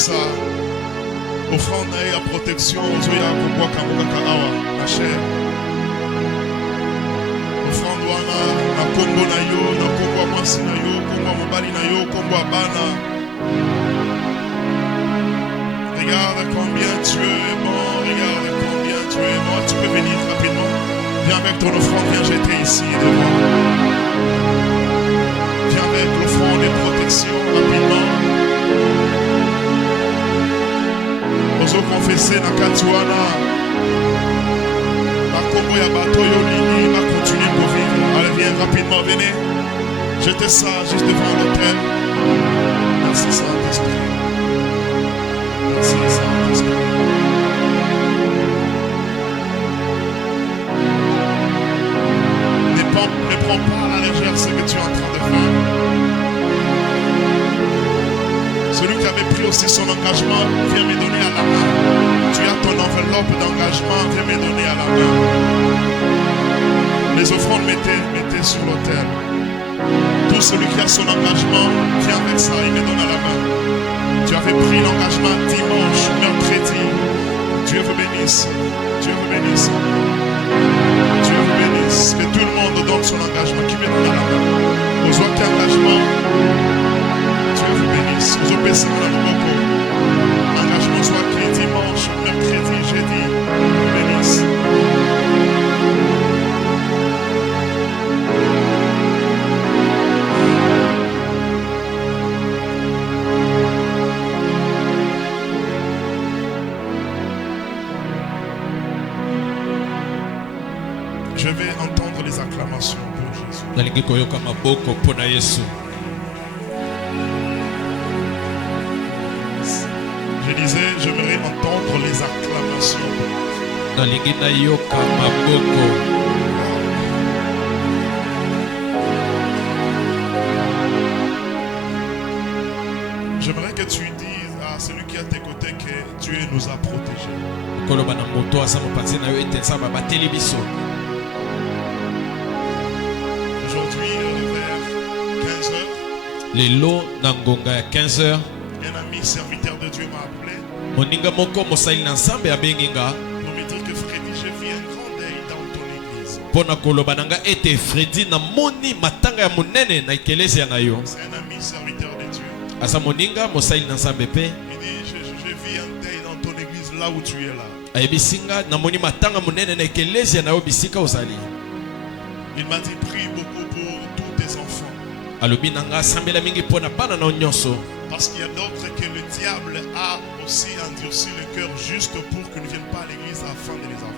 ça. Offrande à protection, Zoya, Kombo, Kamboka, Awa, ma chère. Offrande na Kombo na yo, na Kombo Mwasi na yo, Kombo Mobali na yo, Kombo Abana. Regarde combien tu es bon, regarde combien tu es bon. Tu peux venir rapidement. Viens avec ton offrande, viens jeter ici devant. Viens avec l'offrande de protection rapidement. Ozo confesser na Katuana. La Kombo ya bateau Yolini va continuer pour vivre. Allez, viens rapidement, venez. Jetez ça juste devant l'hôtel. Merci Saint-Esprit. Merci Saint-Esprit. Ne prends pas à la légère ce que tu es en train de faire. Celui qui avait pris aussi son engagement, viens me donner à la main. Tu as ton enveloppe d'engagement, viens me donner à la main. Les offrandes, mettez sur l'autel. Tout celui qui a son engagement, viens avec ça, il me donne à la main. Tu avais pris l'engagement dimanche, mercredi. Dieu vous bénisse. Dieu vous bénisse. Dieu vous bénisse. Que tout le monde donne son engagement. Qui me donne à la main? Aux autres engagements. Dieu vous bénisse. Vous obéissez à beaucoup. Engagement soit qui dimanche, mercredi, jeudi. Dieu vous bénisse. Je vais entendre les acclamations pour Jésus. Je disais, j'aimerais entendre les acclamations. J'aimerais que tu dises à celui qui est à tes côtés que Dieu nous a protégés. Aujourd'hui, vers 15h, les lots nangonga à 15h, un ami serviteur de Dieu m'a appelé pour me dire que Freddy, j'ai vu un grand deuil dans ton église. C'est un ami serviteur de Dieu. Il dit, j'ai vu un deuil dans ton église là où tu es là. Il m'a dit, prie beaucoup pour tous tes enfants. Parce qu'il y a d'autres que le diable a aussi endurci le cœur juste pour qu'ils ne viennent pas à l'église afin de les avoir.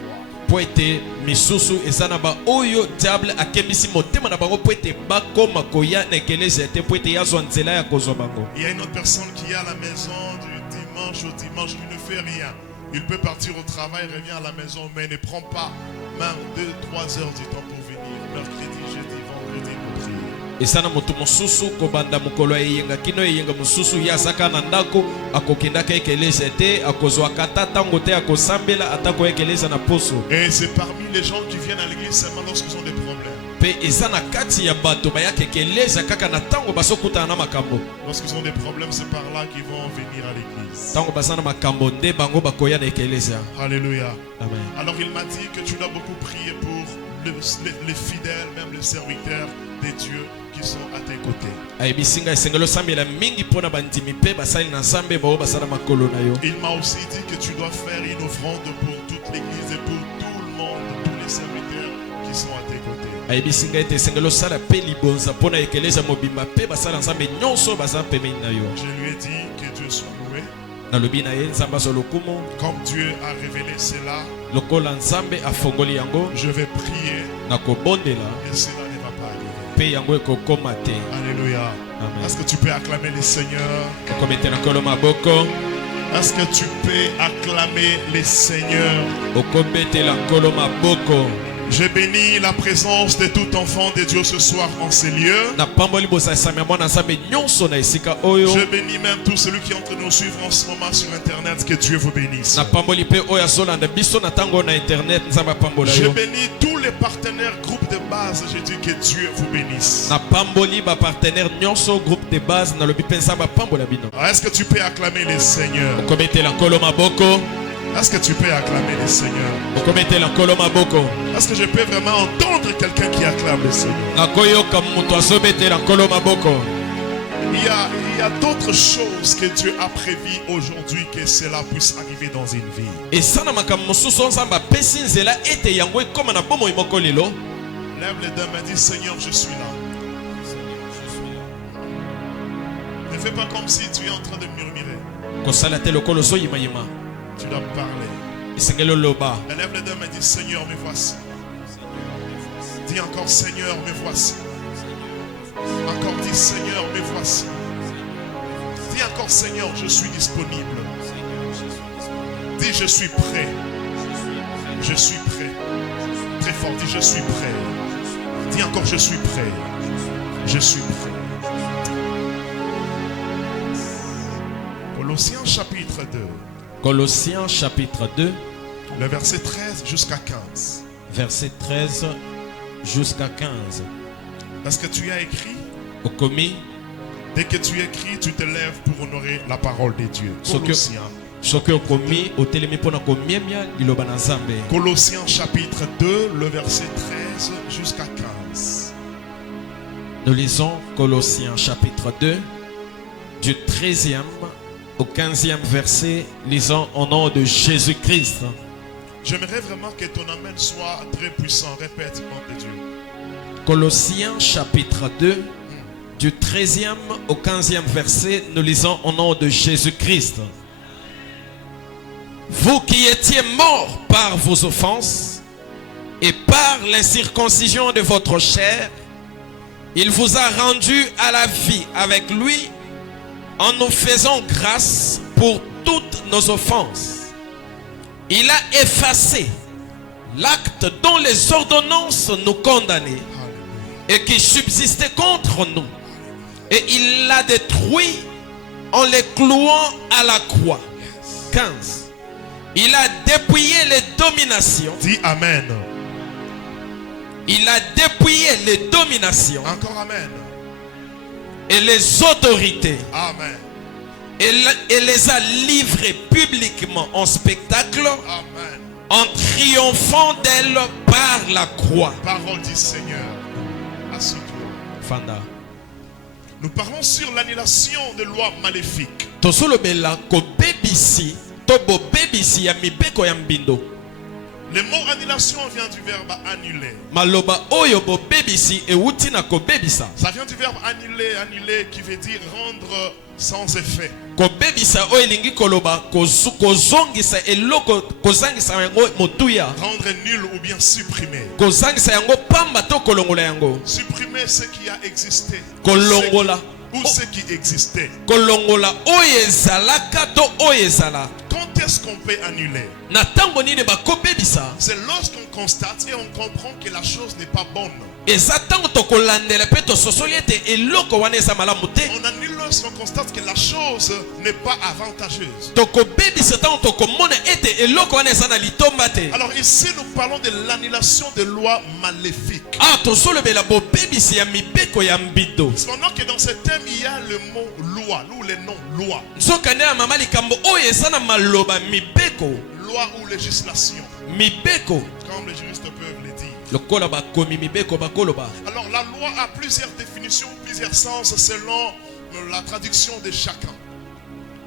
Il y a une autre personne qui est à la maison du dimanche au dimanche qui ne fait rien. Il peut partir au travail, revient à la maison, mais ne prend pas même 2-3 heures du temps pour venir. Mercredi, jeudi, vendredi pour prier. Esana motu mususu kobanda mukolo eyenga kino eyenga mususu ya saka na ndako akokendaka ekeleza te akozwa kata tango te akosambela atako ekeleza na poso. Et c'est parmi les gens qui viennent à l'église seulement lorsqu'ils ont des problèmes. Pe esana kati ya bato bayaka ekeleza kaka na tango basokuta na makambo. Lorsqu'ils ont des problèmes, c'est par là qu'ils vont venir à l'église. Tango basana makambo nde bango bakoya na ekeleza. Alléluia. Amen. Alors il m'a dit que tu dois beaucoup prier pour les fidèles, même les serviteurs des dieux qui sont à tes côtés. Il m'a aussi dit que tu dois faire une offrande pour toute l'église et pour tout le monde, tous les serviteurs qui sont à tes côtés. Je lui ai dit que Dieu soit loué. Comme Dieu a révélé cela, je vais prier et cela ne va pas arriver. Alléluia. Est-ce que tu peux acclamer le Seigneur? Est-ce que tu peux acclamer le Seigneur? Je bénis la présence de tout enfant de Dieu ce soir en ces lieux. Je bénis même tous ceux qui sont en train de nous suivre en ce moment sur Internet. Que Dieu vous bénisse. Je bénis tous les partenaires, groupes de base. Je dis Que Dieu vous bénisse. Na pamboli ba partenaire nyonso groupe de base na lobi pensa ba pambola bino. Est-ce que tu peux acclamer les seigneurs? Okomete la kolo maboko. Est-ce que tu peux acclamer les seigneurs? Okomete la kolo maboko. Est-ce que je peux vraiment entendre quelqu'un qui acclame le Seigneur? Na koyoka muto azobete la kolo maboko. Il y a d'autres choses que Dieu a prévues aujourd'hui que cela puisse arriver dans une vie. Et ça na makambo mosusu nzamba pesi nzela ete yango ekoma na bomo imoko lelo. Lève les deux mains, dis Seigneur, je suis là. Ne fais pas comme si tu es en train de murmurer. Kosala te lokolo so yima yima. Tu dois parler. Isengelo loba. Lève les deux mains, dis Seigneur, me voici. Dis encore Seigneur, me voici. Encore dis Seigneur, me voici. Dis encore Seigneur, je suis disponible. Dis je suis prêt. Je suis prêt. Très fort, dis je suis prêt. Dis encore je suis prêt. Je suis prêt. Colossiens chapitre 2. Colossiens chapitre 2. Le verset 13 jusqu'à 15. Verset 13 jusqu'à 15. Est-ce que tu as écrit? Okomi. Dès que tu écris, tu te lèves pour honorer la parole de Dieu. Colossiens. Soki okomi otelemi pona komiemia liloba na Nzambe. Colossiens chapitre 2, le verset 13 jusqu'à 15. Nous lisons Colossiens chapitre 2, du 13e au 15e verset, lisons au nom de Jésus-Christ. J'aimerais vraiment que ton amen soit très puissant. Répète, nom de Dieu. Colossiens chapitre 2, du 13e au 15e verset, nous lisons au nom de Jésus-Christ. Vous qui étiez morts par vos offenses et par l'incirconcision de votre chair, il vous a rendus à la vie avec lui en nous faisant grâce pour toutes nos offenses. Il a effacé l'acte dont les ordonnances nous condamnaient et qui subsistait contre nous. Et il l'a détruit en les clouant à la croix. 15. Il a dépouillé les dominations. Dis Amen. Il a dépouillé les dominations. Encore Amen. Et les autorités. Amen. Et les a livrées publiquement en spectacle. Amen. En triomphant d'elles par la croix. Parole du Seigneur. Assis-toi. Fanda. Nous parlons sur l'annulation des lois maléfiques. Tosolobela ko bebisi. Tobo bebisi ya mibeko ya mbindo. Le mot annulation vient du verbe annuler. Maloba oyo bo bebisi e wuti na ko bebisa. Ça vient du verbe annuler, annuler qui veut dire rendre sans effet. Ko bebisa oyo lingi koloba kozongisa eloko kozangisa yango motuya. Rendre nul ou bien supprimer. Kozangisa yango pamba to kolongola yango. Supprimer ce qui a existé. Kolongola. Ou ce qui existait. Kolongola oyo ezalaka to oyo ezala. Quand est-ce qu'on peut annuler? Na tango nini bako bebisa. C'est lorsqu'on constate et on comprend que la chose n'est pas bonne. Eza tango to kolandela pe to sosoli ete eloko wana eza malamu te. On annule lorsqu'on constate que la chose n'est pas avantageuse. To ko bebisa tango to komona ete eloko wana eza na litomba te. Alors ici nous parlons de l'annulation des lois maléfiques. Ah to solobela bo bebisi ya mibeko ya mbido. Cependant que dans ce thème il y a le mot loi, ou les noms loi. Nzokande ya mama likambo oyo eza na maloba mibeko. Loi ou législation. Mibeko. Comme les juristes peuvent le dire. Lokola bakomi mibeko bakoloba. Alors la loi a plusieurs définitions, plusieurs sens selon la traduction de chacun.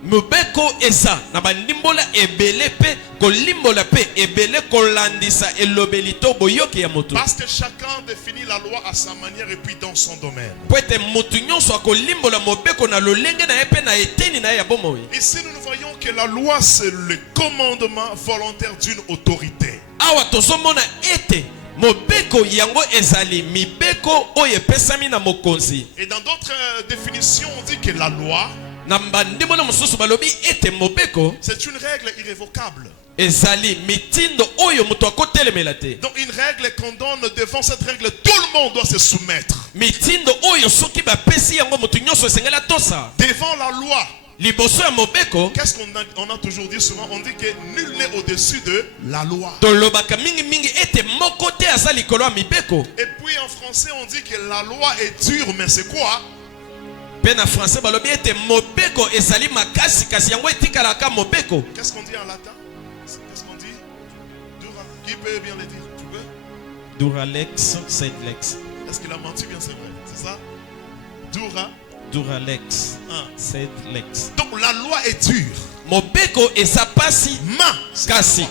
Mibeko eza na bandimbola ebele pe kolimbola pe ebele kolandisa elobelito boyoki ya moto. Parce que chacun définit la loi à sa manière et puis dans son domaine. Poete motu nyonso akolimbola mobeko na lolenge na epe na eteni na ya bomoi. Ici nous voyons que la loi c'est le commandement volontaire d'une autorité. Awa tozomona ete mobeko yango ezali mibeko oyo epesami na mokonzi. Et dans d'autres définitions on dit que la loi c'est une règle irrévocable. ezali mitindo oyo moto akotelemela te. Donc une règle qu'on donne, devant cette règle tout le monde doit se soumettre. Mitindo oyo soki bapesi yango moto nyonso esengela tosa. Devant la loi liboso ya mobeko qu'est-ce on a toujours dit souvent? On dit que nul n'est au-dessus de la loi. tolobaka mingi mingi ete moko te aza likolo ya mibeko. Et puis en français on dit que la loi est dure, mais c'est quoi? Pe na français balobi ete mobeko ezali makasi kasi yango etikalaka mobeko. Qu'est-ce qu'on dit en latin? Qu'est-ce qu'on dit? Dura. Qui peut bien le dire? Tu veux? Duralex, Sedlex. Est-ce qu'il a menti? Bien, c'est vrai. C'est ça? Dura. Duralex, Hein. Sedlex. Donc la loi est dure. Mobeko eza pasi Mais kasi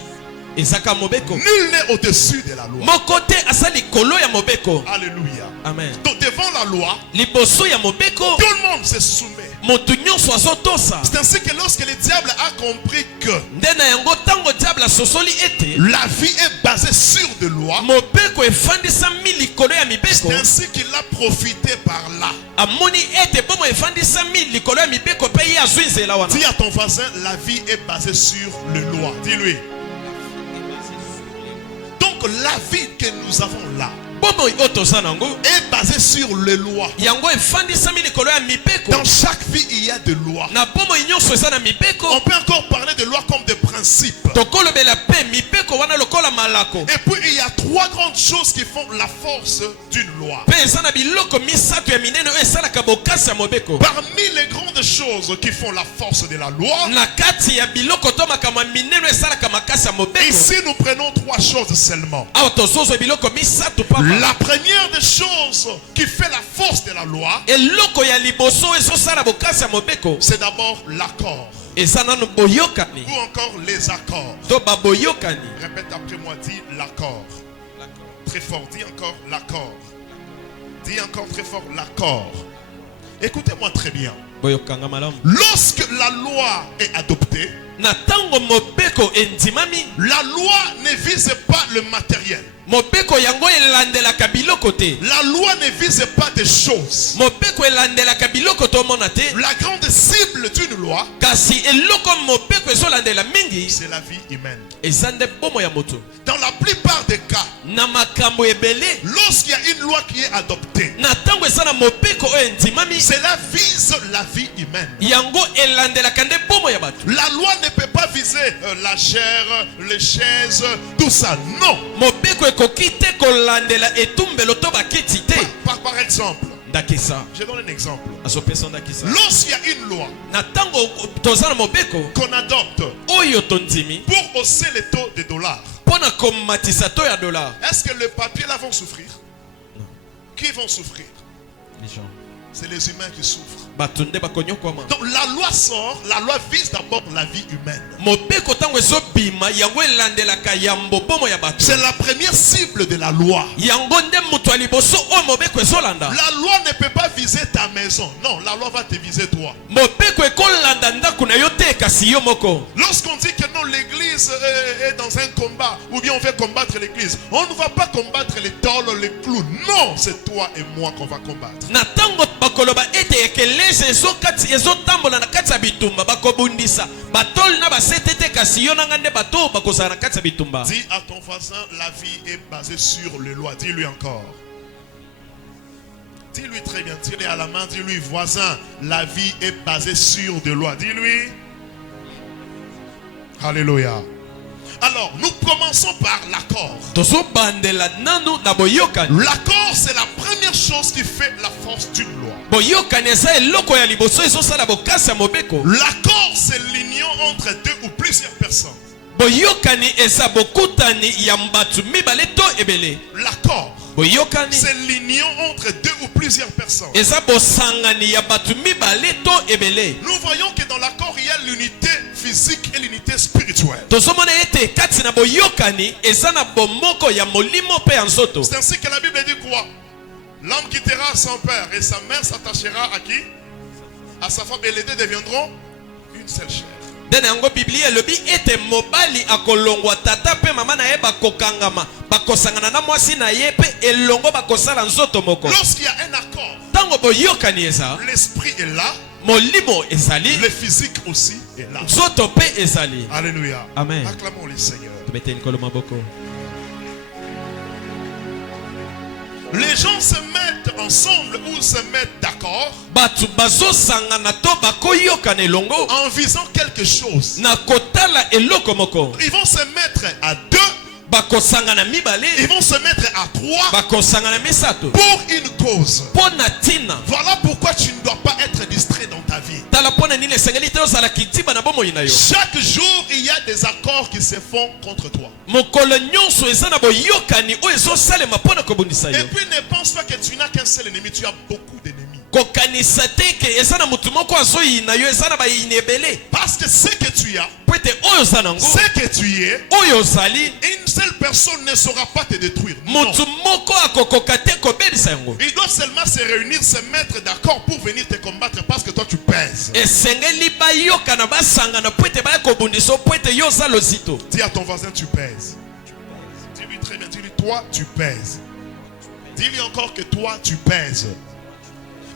ezaka mobeko. nul n'est au-dessus de la loi. Moko te aza likolo ya mobeko. Alléluia. Amen. Donc devant la loi, Liboso ya mobeko tout le monde se soumet. motu nyonso azotosa. C'est ainsi que lorsque le diable a compris que Nde na yango tango diable asosoli ete la vie est basée sur des lois, mobeko efandisami likolo ya mibeko, c'est ainsi qu'il a profité par là. amoni ete bomo efandisami likolo ya mibeko pe ye azwi nzela wana. Dis à ton voisin, la vie est basée sur les lois. Dis-lui. Donc la vie que nous avons là bomo oyo toza nango est basée sur les lois. yango efandisami likolo ya mibeko. Dans chaque vie, il y a des lois. Na bomo nyonso eza na mibeko. On peut encore parler de lois comme des principes. Tokolobela pe mibeko wana lokola malako. Et puis il y a trois grandes choses qui font la force d'une loi. Pe eza na biloko misato ya minene oyo esalaka bokasi ya mobeko. Parmi les grandes choses qui font la force de la loi, Na kati ya biloko to makambo ya minene oyo esalaka makasi ya mobeko. ici nous prenons trois choses seulement. Awa tozozwa biloko misato papa. La première des choses qui fait la force de la loi, Eloko ya liboso ezosala bokasi ya mobeko c'est d'abord l'accord eza nanu boyokani ou encore les accords. to baboyokani. Répète après moi, dis l'accord. Très fort, dis encore l'accord. Dis encore très fort l'accord. Écoutez-moi très bien. Boyokanga malamu. Lorsque la loi est adoptée, Na tango mobeko endimami, la loi ne vise pas le matériel. mobeko yango elandelaka biloko te. La loi ne vise pas des choses. Mobeko elandelaka biloko tomona te. La grande cible d'une loi, Kasi eloko mobeko ezolandela mingi c'est la vie humaine. eza nde bomo ya moto. Dans la plupart des cas, Na makambo ebele, lorsqu'il y a une loi qui est adoptée, na tango eza na mobeko oyo endimami, cela vise la vie humaine. yango elandelaka nde bomo ya bato. La loi ne peut pas viser la chair, les chaises, tout ça. Non. Mobeko ekoki te kolandela etumbelo to bakiti te. Par exemple, Ndakisa je donne un exemple. azopesa ndakisa. Lorsqu'il y a une loi Na tango toza na mobeko qu'on adopte oyo tondimi pour hausser les taux de dollars, mpona komatisa to ya dollar. est-ce que les papiers là vont souffrir? Qui vont souffrir? Les gens. C'est les humains qui souffrent. Bato nde bakonyokwama. Donc la loi sort, la loi vise d'abord la vie humaine. Mobeko tango ezobima yango elandelaka yambo bomo ya bato. C'est la première cible de la loi. Yango nde moto ya liboso oyo mobeko ezolanda. La loi ne peut pas viser ta maison. Non, la loi va te viser toi. Mobeko ekolanda ndako na yo te kasi yo moko. Lorsqu'on dit que non, l'église est dans un combat, ou bien on veut combattre l'église, on ne va pas combattre les tôles, les clous. Non, c'est toi et moi qu'on va combattre. Na tango bakoloba ete ekelese ezotambola na kati ya bitumba bakobundisa batoli na basete te kasi yo nanga nde bato bakozala na kati ya bitumba. Dis à ton voisin, la vie est basée sur les lois. Dis-lui encore. Dis-lui très bien, tire-les à la main, dis-lui voisin, la vie est basée sur des lois. Dis-lui. Alléluia. Alors, nous commençons par l'accord. Tozobandela nanu na boyokani. L'accord, c'est la première chose qui fait la force d'une loi. Boyokani eza eloko ya liboso ezosala bokasi ya mobeko. L'accord, c'est l'union entre deux ou plusieurs personnes. Boyokani eza bokutani ya mbatu mibale to ebele. L'accord, Boyokani c'est l'union entre deux ou plusieurs personnes. eza bosangani ya batu mibale to ebele. Nous voyons que dans l'accord, il y a l'unité physique et l'unité spirituelle. Tozomona ete kati na boyokani eza na bomoko ya molimo pe ya nzoto. C'est ainsi que la Bible dit quoi? L'homme quittera son père et sa mère s'attachera à qui? À sa femme, et les deux deviendront une seule chair. Dena yango Biblia elobi ete mobali akolongwa tata pe mama na ye bakokangama bakosangana na mwasi na ye pe elongo bakosala nzoto moko. Lorsqu'il y a un accord, Tango boyokani eza l'esprit est là, molimo ezali le physique aussi est là. nzoto pe ezali. Alléluia. Amen. Acclamons le Seigneur. Tubete nkolo maboko. Les gens se mettent ensemble ou se mettent d'accord Ba batu bazosangana to bakoyokana elongo en visant quelque chose. na kotala eloko moko. Ils vont se mettre à deux. Bakosangana mibale, Ils vont se mettre à trois bakosangana misato pour une cause. pona tina. Voilà pourquoi tu ne dois pas être distrait dans ta vie. Tala pona nini sengeli te ozala kitiba na bomoi na yo. Chaque jour, il y a des accords qui se font contre toi. Mokolo nyonso eza na boyokani oyo ezosalema pona kobundisa Et yo. puis ne pense pas que tu n'as qu'un seul ennemi, tu as beaucoup d'ennemis. Kokanisa te ke eza na mutu moko azoyina yo, eza na bayini ebele. Parce que ce que tu as, Po ete oyo oza nango, ce que tu es, oyo ozali, une seule personne ne saura pas te détruire. Non. mutu moko akokoka te kobebisa yango. Ils doivent seulement se réunir, se mettre d'accord pour venir te combattre parce que toi tu pèses. Esengeli bayokana basangana po ete baya kobundisa yo, po ete yo oza lozito. Dis à ton voisin, tu pèses. Dis-lui très bien, dis-lui, toi tu pèses. Dis-lui encore que toi tu pèses.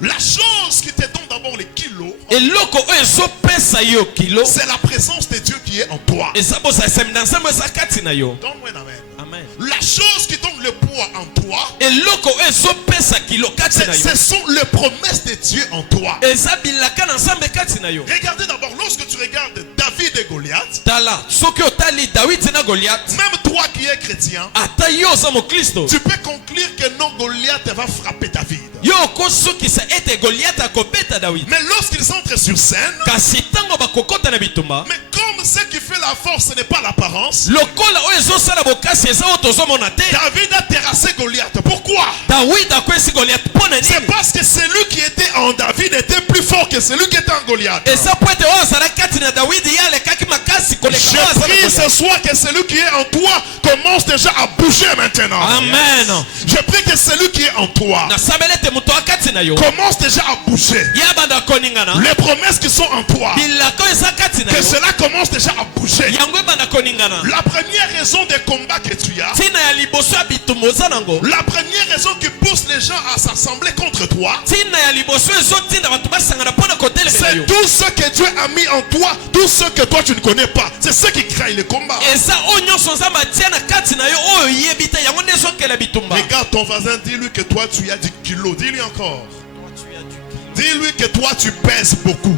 La chose qui te donne d'abord les kilos, Eloko oyo ezopesa yo kilo, c'est la présence de Dieu qui est en toi. eza bozalisami na nzambe eza kati na yo. Donne-moi un amen. Amen. La chose qui donne le poids en toi, Eloko oyo ezopesa kilo kati na yo, ce sont les promesses de Dieu en toi. eza bilaka na nzambe kati na yo. Regardez d'abord, lorsque tu regardes David et Goliath, Tala soki otali Dawidi na Goliath, même toi qui es chrétien, ata yo oza mokristo, tu peux conclure que non, Goliath va frapper David. yo okosukisa ete Goliath akobeta Dawidi. Mais lorsqu'ils entrent sur scène, Kasi tango bakokota na bitumba, mais comme ce qui fait la force, ce n'est pas l'apparence, lokola oyo ezosala bokasi eza oyo tozomona te, David a terrassé Goliath. Pourquoi? Dawidi akwesi Goliath mpona C'est nini? parce que celui qui était en David était plus fort que celui qui était en Goliath. Eza po ete oyo azalaki kati na Dawidi ye alekaki makasi koleka oyo Je aza na prie Goliath. ce soir que celui qui est en toi commence déjà à bouger maintenant. Amen. Je prie que celui qui est en toi Nasambeli ete moto akati na yo commence déjà à bouger. ye abanda koningana, Les promesses qui sont en toi, bilaka oyo eza kati na que yo cela commence déjà à bouger. yango ebanda koningana. La première raison des combats que tu as, Ntina ya liboso ya bitumba oza nango, la première raison qui pousse les gens à s'assembler contre toi, ntina ya liboso ezotinda bato basangana mpona kotelemela yo, c'est tout ce que Dieu a mis en toi, tout ce que toi tu ne connais pas. C'est ce qui crée les combats. eza oyo nyonso nzambe atia na kati na yo oyo yebi te, yango nde ezokela bitumba. Regarde ton voisin, dis-lui que toi tu as du kilo. Dis-lui encore. Dis-lui que toi tu pèses beaucoup.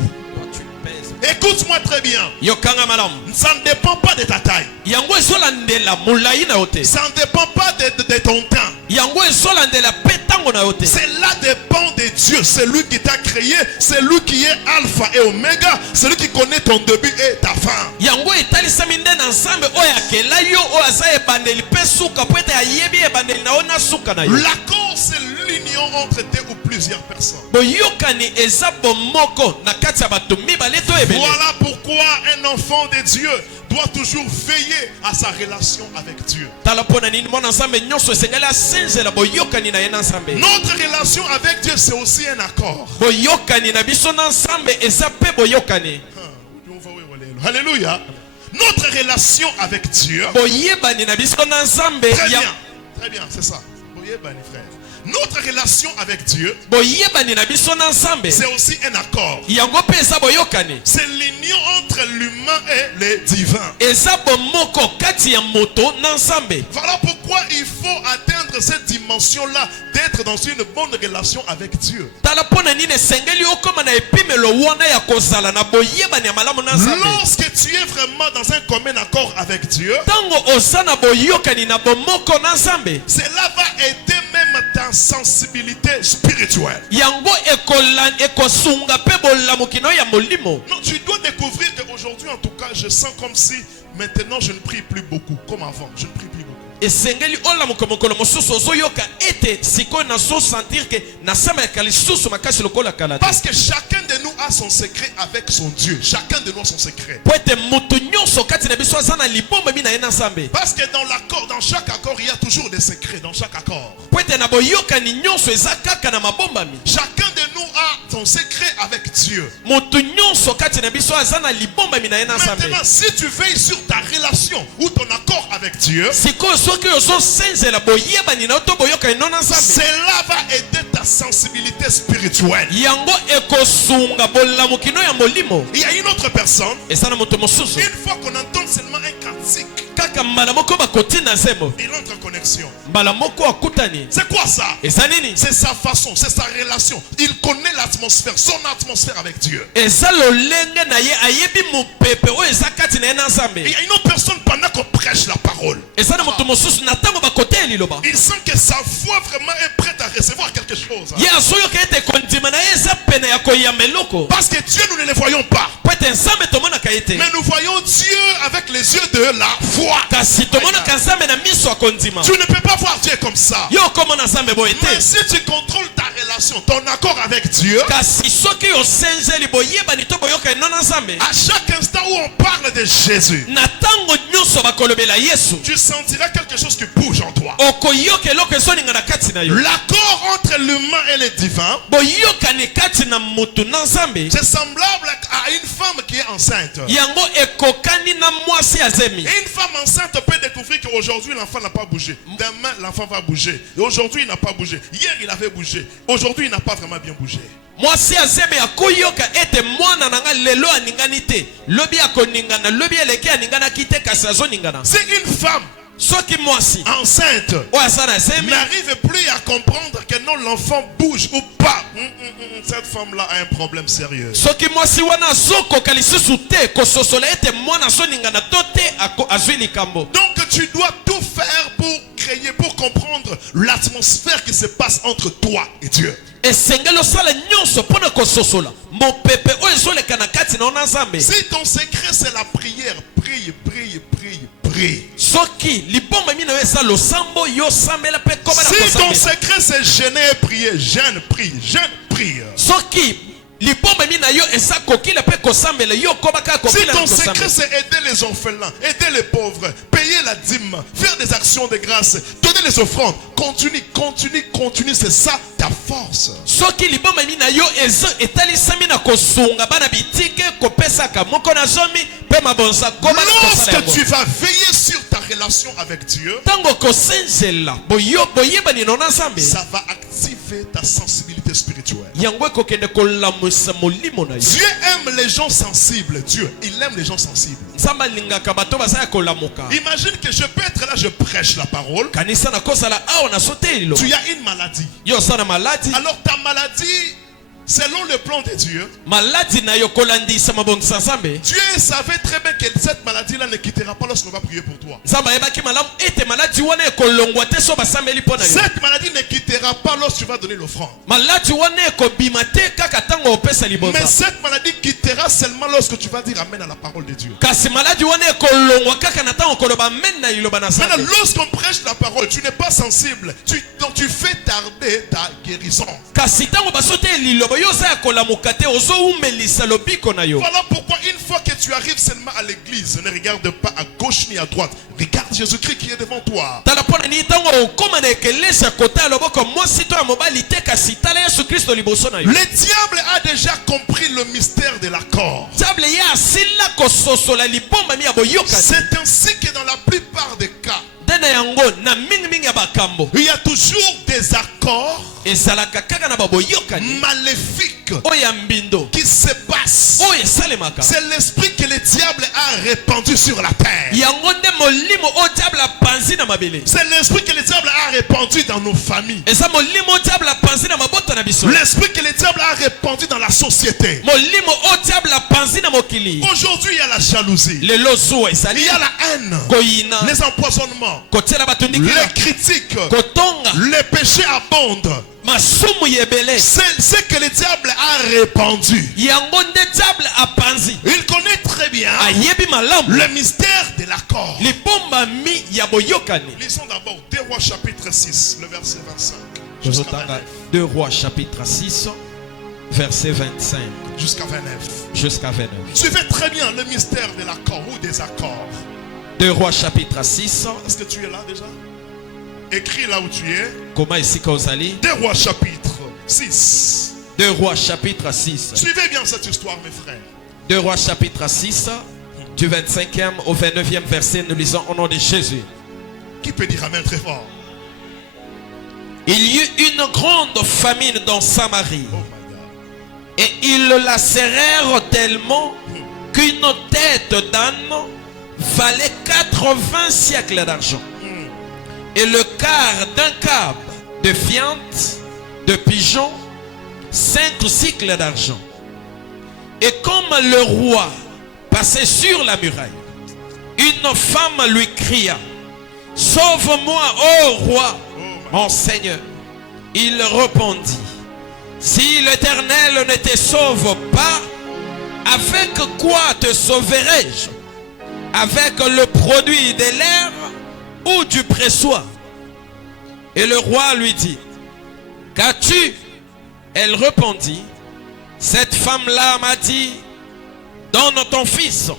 Écoute-moi très bien. Yokanga malamu, Ça ne dépend pas de ta taille. yango ezolandela molai na yo te, Ça ne dépend pas de ton temps. yango ezolandela mpe ntango na yo te. Cela dépend de Dieu. C'est lui qui t'a créé. C'est lui qui est alpha et oméga. C'est lui qui connaît ton début et ta fin. Yango etalisami nde na nzambe oyo akela yo oyo aza ebandeli mpe suka po ete ayebi ebandeli na yo na suka na yo. L'accord, c'est l'union entre deux ou plusieurs personnes. Boyokani eza bomoko na kati ya bato mibale to ebele. Voilà pourquoi un enfant de Dieu doit toujours veiller à sa relation avec Dieu. Tala pona nini mwana nzambe nyonso esengeli asenzela boyokani na ye na nzambe. Notre relation avec Dieu, c'est aussi un accord. Boyokani na biso na nzambe eza mpe boyokani. Alléluia. Notre relation avec Dieu. Boyebani na biso na nzambe Très ya bien. Très bien, c'est ça. Boyebani, frère. Notre relation avec Dieu, boyebani na biso na nzambe c'est aussi un accord. yango mpe eza boyokani. C'est l'union entre l'humain et le divin. Eza bomoko kati ya moto na nzambe. Voilà pourquoi il faut atteindre cette dimension-là, d'être dans une bonne relation avec Dieu. Tala pona nini esengeli okoma na epimelo wana ya kozala na boyebani ya malamu na nzambe. Lorsque tu es vraiment dans un commun accord avec Dieu, Tango oza na boyokani na bomoko na nzambe, cela va aider même ta sensibilité spirituelle. yango ekosunga pe bolamuki no ya molimo. Non, tu dois découvrir qu'aujourd'hui, en tout cas, je sens comme si maintenant je ne prie plus beaucoup, comme avant. Je ne prie plus beaucoup. Esengeli olamuka mokolo mosusu ozoyoka ete sikoyo nazosentir ke nasamelaka lisusu makasi lokola kala te. Parce que chacun de nous a son secret avec son Dieu. Chacun de nous a son secret. Po ete moto nyonso kati na biso aza na libomba mi na ye na nzambe. Parce que dans l'accord, dans chaque accord, il y a toujours des secrets. Dans chaque accord. Po ete na boyokani nyonso eza kaka na mabombami. Chacun de nous a son secret avec Dieu. Moto nyonso kati na biso aza na libombami na ye na nzambe. Maintenant, si tu veilles sur ta relation ou ton accord avec Dieu, Sikoyo soki ozosenzela boyebani na yo to boyokani no na nzambe, cela va aider ta sensibilité spirituelle. yango ekosunga bolamuki no ya molimo. Il y a une autre personne, Eza na moto mosusu, une fois qu'on entend seulement un cantique, kaka mbala moko bakotina nzembo Il entre en connexion. mbala moko akutani. C'est quoi ça? Eza nini? C'est sa façon, c'est sa relation. Il connaît l'atmosphère, son atmosphère avec Dieu. Eza lolenge na ye ayebi mopepe oyo eza kati na ye na nzambe. Il y a une autre personne pendant qu'on prêche la parole. Eza na moto mosusu na ntango bakoteli liloba. Il sent que sa foi vraiment est prête à recevoir quelque chose. Ye azoyoka ete kondima na ye eza pene ya koyamba eloko. Parce que Dieu, nous ne le voyons pas. Po ete nzambe tomonaka ye te. Mais nous voyons Dieu avec les yeux de la foi. Kasi tomonaka nzambe na miso ya kondima. Tu ne peux pas voir Dieu comme ça. Yo komona nzambe boye te. Mais si tu contrôles ta relation, ton accord avec Dieu, Kasi soki osenzeli boyebani to boyoka eno na nzambe. à chaque instant où on parle de Jésus, Na ntango nyonso bakolobela Yesu. tu sentiras quelque chose qui bouge en toi. Okoyoka eloko ezoninga na kati na yo. L'accord entre l'humain et le divin, Boyokani kati na mutu na nzambe. c'est semblable à une femme qui est enceinte. Yango ekokani na mwasi azemi. Et une femme enceinte peut découvrir qu'aujourd'hui l'enfant n'a pas bougé. Demain l'enfant va bouger. Et aujourd'hui il n'a pas bougé. Hier il avait bougé. Aujourd'hui il n'a pas vraiment bien bougé. Mwasi azemi akoyoka ete mwana nanga lelo aningani te. Lobi akoningana, lobi eleke aningana kite kasi azoningana. C'est une femme Soki mwasi enceinte oyo aza na zemi n'arrive plus à comprendre que non l'enfant bouge ou pas. Cette femme-là a un problème sérieux. soki mwasi wana azokoka lisusu te kososola ete mwana azoningana to te azwi likambo. Donc tu dois tout faire pour créer, pour comprendre l'atmosphère qui se passe entre toi et Dieu. Esengeli osala nyonso mpona kososola mopepe oyo ezoleka na kati na yo na nzambe. Si ton secret c'est la prière, prie, prie, prie, prie. Soki libomba mino eza losambo yo sambela pe koma na Si ton kosambela. secret c'est jeûner et prier, jeûne, prie, jeûne, prie. Soki libomba mina yo eza kokila pe kosambela yo koma ka Si kokila na ton secret kosambela. c'est aider les orphelins, aider les pauvres, payer la dîme, faire des actions de grâce, donner les offrandes, continue, continue, continue, c'est ça ta force. Soki libomba mina yo eza etalisami na kosunga bana bitike kopesaka moko na zomi pe mabonza koma na kosala Lorsque yango. tu vas veiller sur ta relation avec Dieu, Tango kosenzela boyeba ni nona nzambe. ça va activer ta sensibilité spirituelle. Yango ekokende kolamusa molimo na yo. Dieu aime les gens sensibles. Dieu, il aime les gens sensibles. Nzambe alingaka bato bazala kolamuka. Imagine que je peux être là, je prêche la parole. Kanisa na kosala awa na sotelilo. Tu as une maladie. Yo sana maladi. Alors ta maladie, selon le plan de Dieu, Maladi na yo kolandisa mabongisa nzambe. Dieu savait très bien que cette maladie-là ne quittera pas lorsqu'on va prier pour toi. Nzambe ayebaki malamu ete maladi wana ekolongwa te so basambeli mpo na yo. Cette maladie ne quittera pas lorsque tu vas donner l'offrande. Maladi wana ekobima te kaka ntango opesa libonza. Mais cette maladie quittera seulement lorsque tu vas dire amen à la parole de Dieu. Kasi maladi wana ekolongwa kaka na ntango koloba amen na liloba na Maintenant, nzambe. lorsqu'on prêche la parole, tu n'es pas sensible. Donc tu fais tarder ta guérison. Kasi ntango basoteli liloba yo oza ya kolamuka te ozowumelisa lobiko na yo. Voilà pourquoi une fois que tu arrives seulement à l'église, ne regarde pas à gauche ni à droite. Regarde Jésus-Christ qui est devant toi. Tala mpona nini ntango okóma na ekelesa kota ya loboko mwasi to ya mobali te kasi tala yesu kristo liboso na yo. Le diable a déjà compris le mystère de l'accord. Diable ye asila kososola libombami ya boyokani. C'est ainsi que dans la plupart des cas, Nde na yango na mingimingi ya bakambo il y a toujours des accords ezalaka kaka na baboyokani maléfiques oyo ya mbindo qui se passent. oyo esalemaka. C'est l'esprit que le diable a répandu sur la terre. Yango nde molimo oyo diable apanzi na mabele. C'est l'esprit que le diable a répandu dans nos familles. Eza molimo oyo diable apanzi na mabota na biso. L'esprit que le diable a répandu dans la société. Molimo oyo diable apanzi na mokili. Aujourd'hui, il y a la jalousie. Lelo zuwa Il ezali y a la haine, koyina les empoisonnements, kotiela bato ndikila les critiques, kotonga les péchés abondent. masumu yebele. C'est ce que le diable a répandu. Yango nde diable apanzi Il connaît très bien ayebi malamu le mystère de l'accord. libombami ya boyokani. Lisons d'abord 2 Rois chapitre 6, le verset 25. Jusqu'à Tozotanga 29. 2 Rois chapitre 6 verset 25 Jusqu'à 29. jusqu'à 29. Suivez très bien le mystère de l'accord ou des accords. 2 Rois chapitre 6. Est-ce que tu es là déjà? Écris là où tu es. Koma esika ozali. 2 Rois chapitre 6. 2 Rois chapitre 6. Suivez bien cette histoire, mes frères. 2 Rois chapitre 6 du 25e au 29e verset, nous lisons au nom de Jésus. Qui peut dire amen très fort? Il y eut une grande famine dans Samarie Oh my God. et ils la serrèrent tellement qu'une tête d'âne valait 80 siècles d'argent. Et le quart d'un cab de viande, de pigeon, 5 cycles d'argent. Et comme le roi passait sur la muraille, une femme lui cria: sauve-moi, ô roi, mon Seigneur. Il répondit: si l'Éternel ne te sauve pas, avec quoi te sauverai-je? Avec le produit de l'air ou du pressoir? Et le roi lui dit: qu'as-tu? Elle répondit: cette femme-là m'a dit, donne ton fils,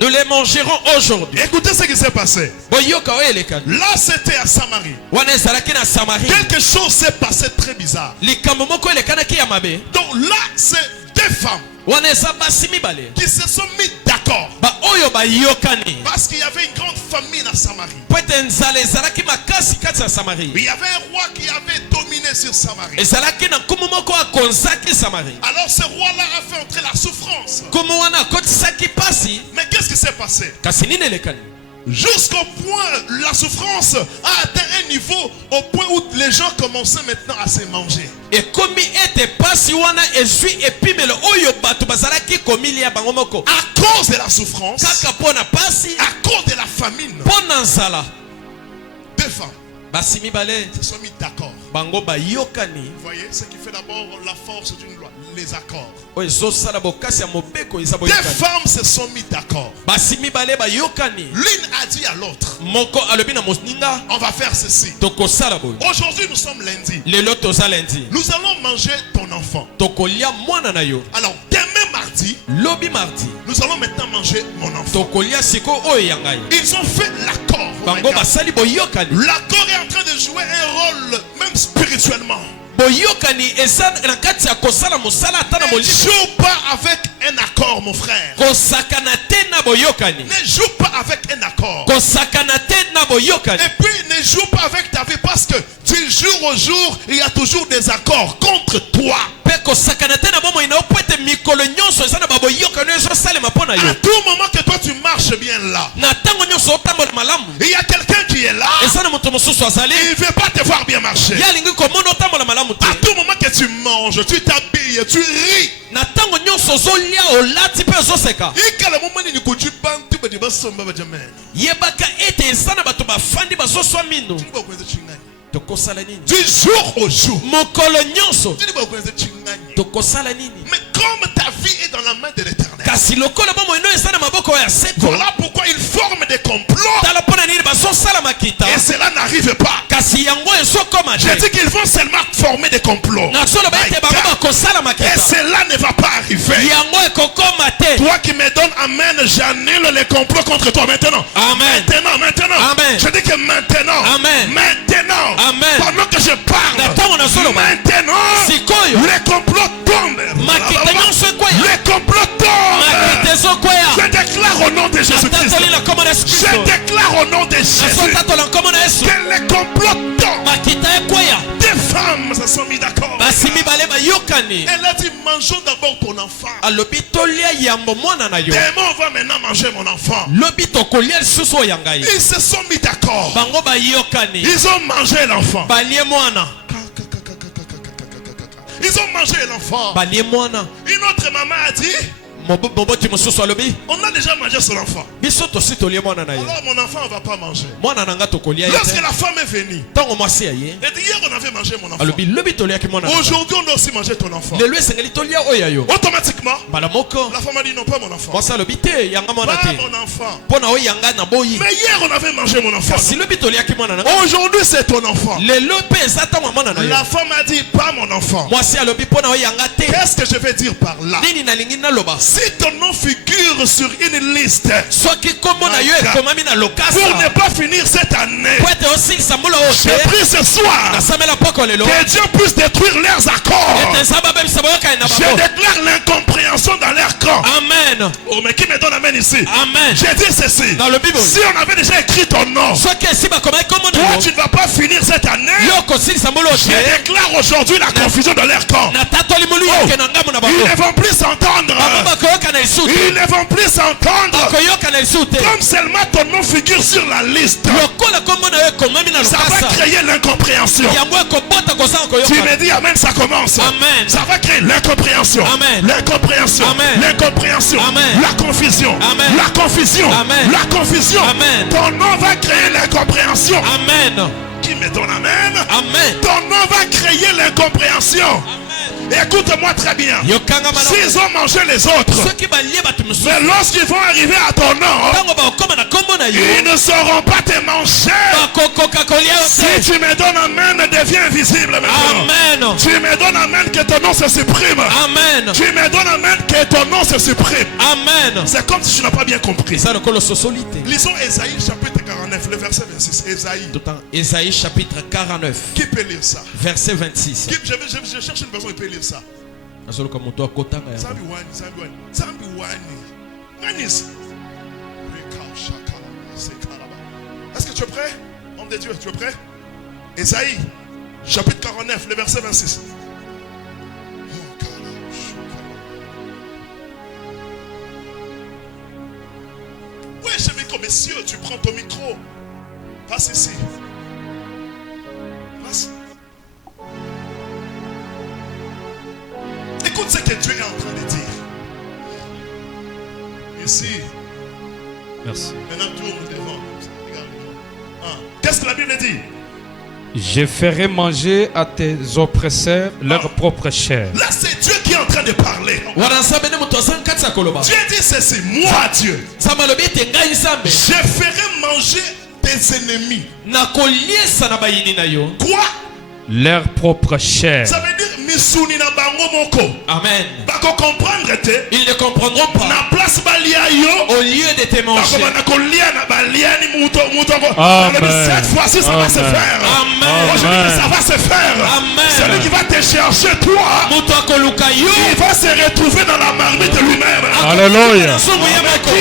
nous les mangerons aujourd'hui. Écoutez ce qui s'est passé. Là, c'était à Samarie. Quelque chose s'est passé très bizarre. Donc là, c'est deux femmes qui se sont mis d'accord. Parce qu'il y avait une grande famine à Samarie. Il y avait un roi qui avait dominé sur Samarie. Alors ce roi-là a fait entrer la souffrance. Mais qu'est-ce qui s'est passé? Jusqu'au point, la souffrance a atteint un niveau au point où les gens commençaient maintenant à se manger. À cause de la souffrance, à cause de la famine, deux femmes se sont mis d'accord. Vous voyez, ce qui fait d'abord la force d'une loi, les accords. Deux femmes se sont mis d'accord. L'une a dit à l'autre: on va faire ceci. Aujourd'hui nous sommes lundi. Nous allons manger ton enfant. Alors demain mardi, nous allons maintenant manger mon enfant. Ils ont fait l'accord. L'accord est en train de jouer un rôle même spirituellement. Ne joue pas avec un accord, mon frère. Ne joue pas avec un accord. Et puis ne joue pas avec ta vie, parce que du jour au jour, il y a toujours des accords contre toi. À tout moment que toi tu marches bien là, il y a quelqu'un qui est là. Il ne veut pas te voir bien marcher. À tout moment que tu manges, tu t'habilles, tu ris. Du jour au jour. Mais comme ta vie est dans la main de l'Éternel, voilà pourquoi ils forment des complots. Et cela n'arrive pas. J'ai dit qu'ils vont seulement former des complots. Et cela ne va pas arriver. Toi qui me donnes amen, j'annule les complots contre toi maintenant. Amen. Maintenant. Amen. Je dis que maintenant. Amen. Maintenant. Amen. Pendant que je parle. Maintenant. Les complots tombent. Les complots tombent. Je déclare au nom de Jésus-Christ. Je déclare au nom de Jésus que les complots tombent. Des femmes se sont mis d'accord. Elle a dit: mangeons d'abord ton enfant. Demain on va maintenant manger mon enfant. Ils se sont mis d'accord. Ils ont mangé l'enfant. Ils ont mangé l'enfant. Une autre maman a dit: on a déjà mangé son enfant. Alors mon enfant ne va pas manger. Lorsque la femme est venue, elle dit: hier on avait mangé mon enfant. Aujourd'hui on doit aussi manger ton enfant. Automatiquement, la femme a dit: non, pas mon enfant. Pas mon enfant. Mais hier on avait mangé mon enfant. Aujourd'hui c'est ton enfant. La femme a dit: pas mon enfant. Qu'est-ce que je vais dire par là? Si ton nom figure sur une liste pour ne pas finir cette année, j'ai pris ce soir que Dieu puisse détruire leurs accords. Je déclare l'incompréhension dans leur camp. Amen. Oh, mais qui me donne amen ici? Amen. J'ai dit ceci: si on avait déjà écrit ton nom, toi tu ne vas pas finir cette année. Je déclare aujourd'hui la confusion dans leur camp. Ils ne vont plus s'entendre. Ils ne vont plus s'entendre comme seulement ton nom figure sur la liste. Ça va créer l'incompréhension. Tu me dis amen, ça commence. Amen. Ça va créer l'incompréhension. Amen. L'incompréhension. Amen. L'incompréhension. Amen. La confusion. Amen. La confusion. Amen. La confusion. Amen. Ton nom va créer l'incompréhension. Amen. Qui me donne amen? Amen. Ton nom va créer l'incompréhension. Écoute-moi très bien. S'ils ont mangé les autres, mais lorsqu'ils vont arriver à ton nom, ils ne sauront pas te manger. Si tu me donnes amen, deviens visible maintenant. Amen. Tu me donnes amen que ton nom se supprime. Amen. Tu me donnes amen que ton nom se supprime. Amen. C'est comme si tu n'as pas bien compris. Lisons Ésaïe chapitre 49, le verset 26. Ésaïe chapitre 49. Qui peut lire ça? Verset 26. Je cherche une personne qui peut lire ça. Est-ce que tu es prêt? Homme de Dieu, tu es prêt? Ésaïe chapitre 49, le verset 26. Oui, j'ai micro, messieurs, tu prends ton micro. Passe ici. Passe. Écoute ce que Dieu est en train de dire. Ici. Merci. Maintenant, tourne devant. Regarde. Qu'est-ce que la Bible dit? Je ferai manger à tes oppresseurs leur propre chair. Là, c'est Dieu qui est en train de parler. Dieu dit ceci, moi Dieu, je ferai manger tes ennemis. Quoi? Leur propre chair. Ça veut dire misuni na bango moko. Amen. Bako comprendre te. Ils ne comprendront pas. Na place balia yo. Au lieu de te manger. Amen. Cette fois-ci, ça va se faire. Amen. Aujourd'hui, ça va se faire. Amen. Celui qui va te chercher, toi, il va se retrouver dans la marmite lui-même. Alléluia. Qui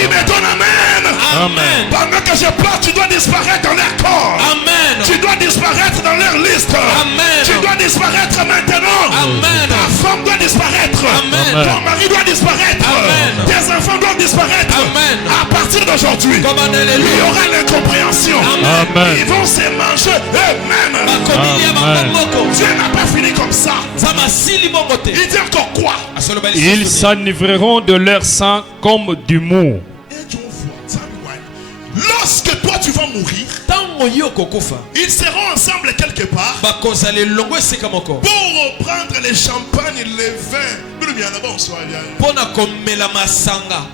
me donne amen. Amen. Pendant que je parle, tu dois disparaître dans leur corps. Amen. Tu dois disparaître dans leur liste. Amen. Tu dois disparaître maintenant. Amen. Ta femme doit disparaître. Amen. Ton mari doit disparaître. Amen. Tes enfants doivent disparaître. Amen. À partir d'aujourd'hui, il y aura l'incompréhension. Amen. Ils vont se manger eux-mêmes. Dieu n'a pas fini comme ça. Il dit encore quoi? Ils s'enivreront de leur sang comme du mou. Lorsque toi tu vas mourir, ils seront ensemble quelque part pour prendre les champagnes et les vins.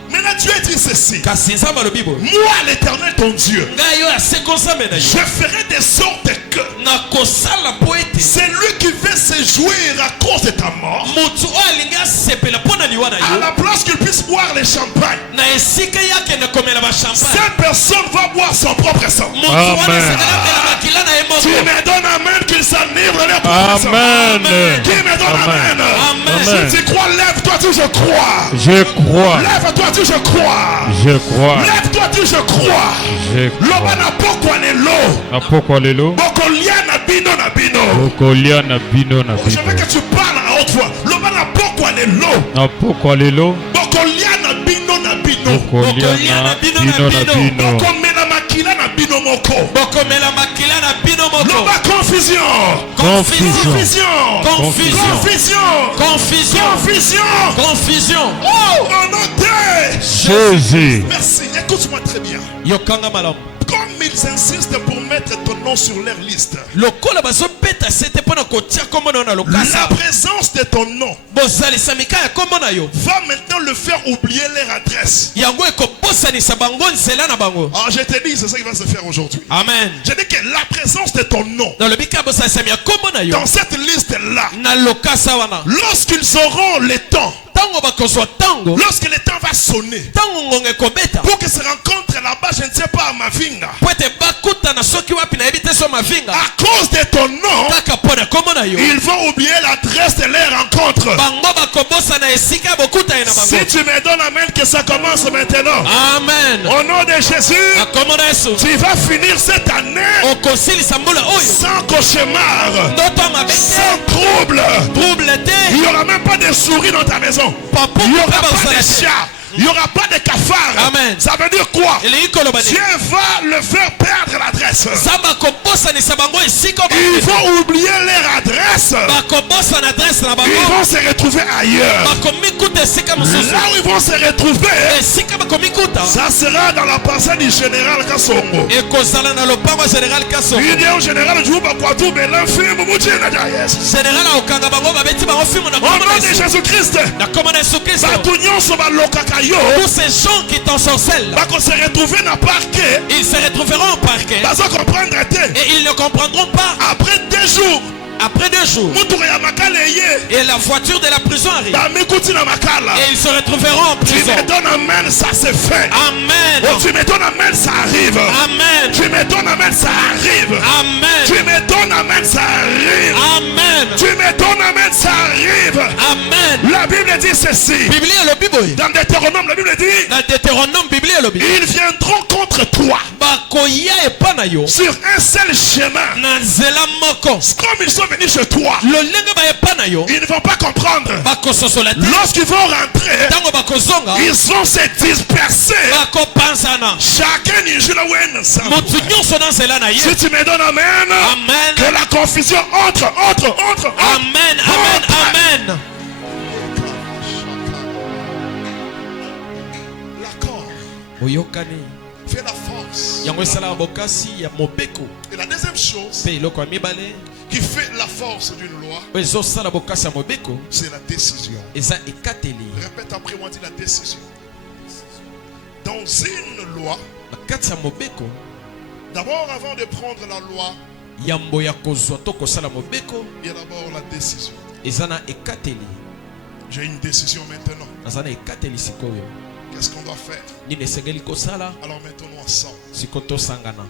Maintenant Dieu dit ceci. Moi l'Éternel ton Dieu, je ferai de sorte que celui qui veut se jouir à cause de ta mort, à la place qu'il puisse boire les champagnes, cette personne va boire son propre sang. Amen. Tu me donnes amen qu'il s'enivre leur propre sang. Amen. Qui me donne amen? Amen. Si tu crois, lève-toi, dis je crois. Je crois. Lève-toi, dis je crois. Je crois. Lève-toi, dis je crois. Je Loba crois. na pokwa lelo. Apoko lelo. Bokolia na bino na bino. Okolia na bino na Je veux bino. que tu parles à haute voix. Loba na pokwa lelo. Apoko lelo. Bokolia na bino na bino. Okolia na bino na bino. Bokomela makila na bino moko. Loba confusion. Confusion. Confusion. Confusion. Oh, au nom de Jésus. Merci. Écoute-moi très bien. Comme ils insistent pour mettre ton nom sur leur liste, la présence de ton nom va maintenant le faire oublier leur adresse. Alors je te dis, c'est ça qui va se faire aujourd'hui. Amen. Je dis que la présence de ton nom dans cette liste-là, lorsqu'ils auront le temps, lorsque le temps va sonner, pour que se rencontre là-bas, je ne sais pas, à Mavinga, à cause de ton nom, ils vont oublier l'adresse de leur rencontre. Si tu me donnes amen, que ça commence maintenant. Amen. Au nom de Jésus, tu vas finir cette année sans cauchemar, sans trouble. Il n'y aura même pas de souris dans ta maison. Il n'y aura pas de chat. Il n'y aura pas de cafard. Amen. Ça veut dire quoi? Ele ikolo bane. Dieu va le faire perdre l'adresse. Zamba kobosa ni sabango esiko ba. Ils vont oublier leur adresse. Ba kobosa na adresse na bango. Ils vont se retrouver ailleurs. Ba komikuta esika mususu. Là où ils vont se retrouver, Esika ba komikuta. ça sera dans la pensée du général Kassongo. Et kozala na lopango général Kassongo. Il dit au général Jouba Kwatou, mais l'infime Moudjina Dias. Général okanga bango ba beti bango film na Au nom de Jésus-Christ, na koma na Yesu Kristo. Batunion Soba Lokakayo, Tous ces gens qui t'ensorcellent, Bako se retrouver dans le parquet, ils se retrouveront au parquet Bazo comprendre et ils ne comprendront pas. après 2 jours, Après 2 jours, Moutoura ya Makala Ye, et la voiture de la prison arrive. Bamikuti na Makala. Et ils se retrouveront en Tu prison. me donnes amen, ça c'est fait. Amen. Oh, tu me donnes amen, ça arrive. Amen. Tu me donnes amen, ça arrive. Amen. Tu me donnes amen, ça arrive. Amen. Tu me donnes amen, ça arrive. Amen. La Bible dit ceci. Bible est le Bible. Dans Deutéronome, la Bible dit, Dans Deutéronome, Bible est le Bible. ils viendront contre toi Bakoya et panayo. sur un seul chemin. Nanzela moko. Comme ils sont venus chez toi, Le lenga ba epanayo. ils ne vont pas comprendre. Bakososola te. Lorsqu'ils vont rentrer, Tango bakozonga. ils vont se disperser. Bakopansana. Chacun y joue la wen. Mutu nyonso nanzela na ye. Si tu me donnes amen, Amen. que la confusion entre. Amen. Amen. Amen. L'accord Oyokani. fait la force. Yango esala bokasi ya mobeko. Et la deuxième chose Pe iloko ya mibale. qui fait la force d'une loi, Ezosala bokasi ya mobeko. c'est la décision. Eza ekateli. Répète après moi, dis la décision. Dans une loi, Na kati ya mobeko. d'abord avant de prendre la loi, Yambo ya kozwa to kosala mobeko. il y a d'abord la décision. Eza na ekateli. J'ai une décision maintenant. Naza na ekateli sikoyo. Qu'est-ce qu'on doit faire? Nini esengeli kosala. Alors mettons-nous ensemble. Siko tosangana.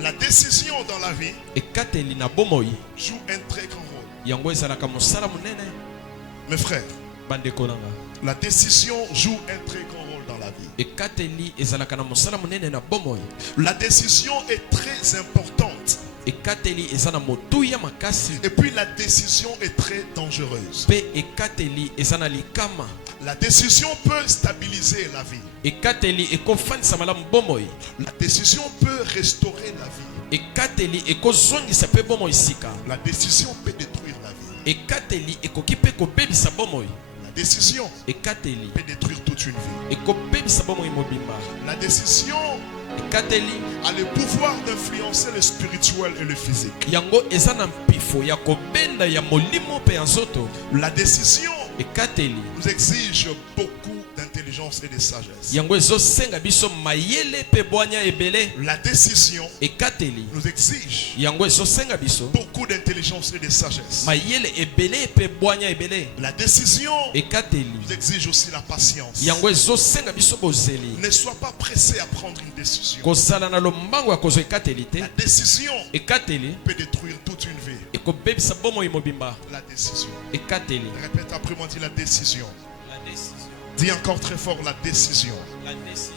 La décision dans la vie Ekateli na bomoi. joue un très grand rôle. Yango ezalaka mosala munene. Mes frères, Bandeko nanga. la décision joue un très grand rôle dans la vie. Ekateli ezalaka na mosala munene na bomoi. La décision est très importante. Ekateli eza na motuya makasi. Et puis la décision est très dangereuse. Pe ekateli eza na likama. La décision peut stabiliser la vie. Ekateli ekofanisa malamu bomoi. La décision peut restaurer la vie. Ekateli ekozongisa pe bomoi sika. La décision peut détruire la vie. Ekateli ekoki pe kobebisa bomoi. La décision Ekateli peut détruire toute une vie. ekobebisa bomoi mobimba. La décision Ekateli a le pouvoir d'influencer le spirituel et le physique. yango eza na mpifo ya kobenda ya molimo pe ya nzoto. La décision Ekateli nous exige beaucoup d'intelligence et de sagesse. yango ezosenga biso mayele pe bwanya ebele. La décision Ekateli nous exige yango ezosenga biso beaucoup d'intelligence et de sagesse. mayele ebele pe bwanya ebele. La décision Ekateli nous exige aussi la patience. yango ezosenga biso bozeli. Ne sois pas pressé à prendre une décision. Kosala na lombango ya kozwa ekateli te. La décision Ekateli peut détruire toute une vie. ekobebisa bomoi mobimba. La décision. Ekateli Répète après moi, dis la décision. la décision. Dis encore très fort la décision. La décision.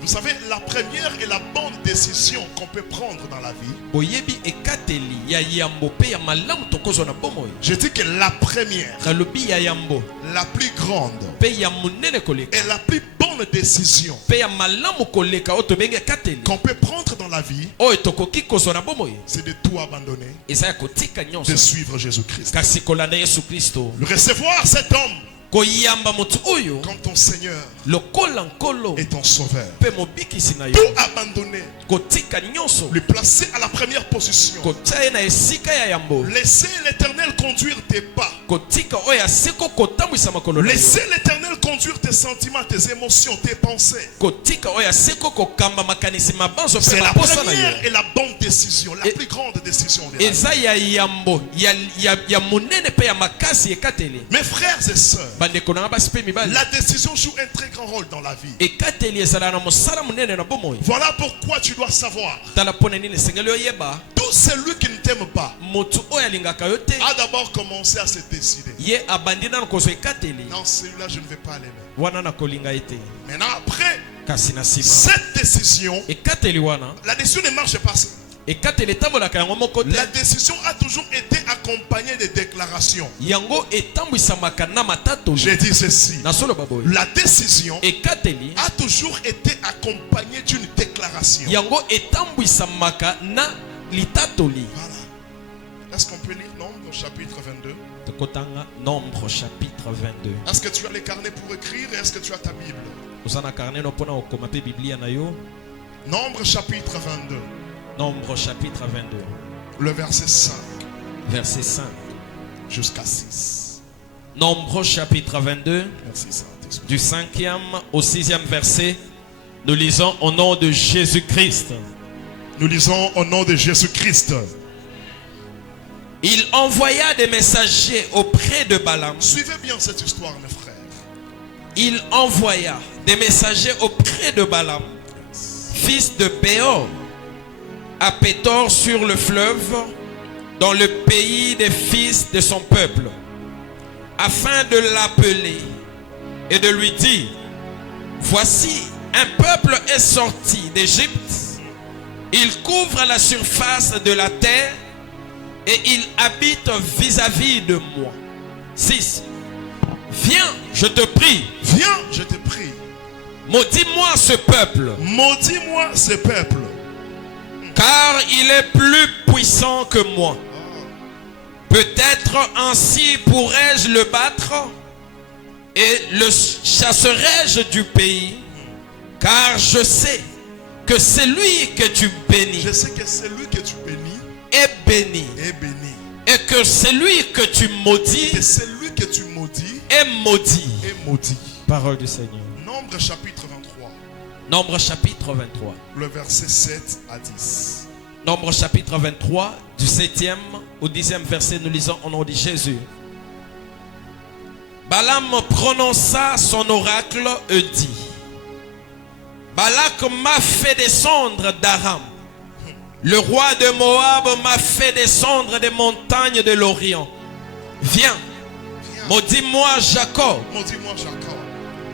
Vous savez, la première et la bonne décision qu'on peut prendre dans la vie, Boyebi ekateli ya yambo pe ya malamu tokozwa na bomoi. je dis que la première, Nalobi ya yambo la plus grande pe ya munene koleka et la plus bonne décision pe ya malamu koleka oyo tobengi ekateli qu'on peut prendre dans la vie, oyo tokoki kozwa na bomoi c'est de tout abandonner, eza ya kotika de nyonso suivre Jésus-Christ. kasi kolanda Yesu Kristo. Recevoir cet homme Koyamba motu oyo comme ton Seigneur lokola nkolo et ton Sauveur. pe mobikisi na yo. Tout abandonner, Kotika nyonso le placer à la première position. kotia ye na esika ya yambo. Laissez l'Éternel conduire tes pas. Kotika oyo aseko kotambwisa makolo na yo. Laissez l'Éternel conduire tes sentiments, tes émotions, tes pensées. Kotika oyo aseko kokamba makanisi mabanzo pe C'est la maposa na première yo. et la bonne décision, la plus grande décision de la vie. Eza ya yambo ya monene pe ya makasi ekateli. Mes frères et sœurs, Bandeko na basi pe mibali. la décision joue un très grand rôle dans la vie. Ekateli ezala na mosala munene na bomoi. Voilà pourquoi tu dois savoir. Tala pona nini esengeli oyeba. Tout celui qui ne t'aime pas Motu oyo alingaka yo te. a d'abord commencé à se décider. Ye abandi nano kozwa ekateli. Non, celui-là, je ne vais pas l'aimer. Wana na kolinga ete. Maintenant, après Kasi na sima. cette décision, Ekateli wana. la décision ne marche pas. Et quand elle etambolaka yango moko te. La décision a toujours été accompagnée de déclarations. Yango etambwisamaka na matatoli. J'ai dit ceci. Nasoloba boye. La décision Ekateli a toujours été accompagnée d'une déclaration. yango etambwisamaka na litatoli. Voilà. Est-ce qu'on peut lire Nombre chapitre 22? Tokotanga Nombre chapitre 22. Est-ce que tu as les carnets pour écrire et est-ce que tu as ta Bible? Osana carnet no pona okoma pe Biblia na yo. Nombre chapitre 22. Nombre chapitre 22. Le verset 5 Verset 5 jusqu'à 6. Nombre chapitre 22. Merci Saint-Esprit. Du 5e au 6e verset. Nous lisons au nom de Jésus-Christ. Nous lisons au nom de Jésus-Christ. Il envoya des messagers auprès de Balaam. Suivez bien cette histoire, mes frères. Il envoya des messagers auprès de Balaam, fils de Béor, à Pétor sur le fleuve, dans le pays des fils de son peuple, afin de l'appeler et de lui dire: voici, un peuple est sorti d'Égypte, il couvre la surface de la terre et il habite vis-à-vis de moi. 6. Viens, je te prie. Viens, je te prie. Maudis-moi ce peuple, Maudis-moi ce peuple. car il est plus puissant que moi. Peut-être ainsi pourrais-je le battre et le chasserai-je du pays, car je sais que celui que tu bénis Je sais que celui que tu bénis est béni, est béni. et que celui que tu maudis Et celui que tu maudis est maudit. est maudit. Parole du Seigneur. Nombre chapitre 23. Nombre chapitre 23. Le verset 7 à 10. Nombre chapitre 23, du 7e au 10e verset, nous lisons au nom de Jésus. Balaam prononça son oracle et dit: Balak m'a fait descendre d'Aram. Le roi de Moab m'a fait descendre des montagnes de l'Orient. Viens, Viens. maudis-moi Jacob. Maudis-moi Jacob.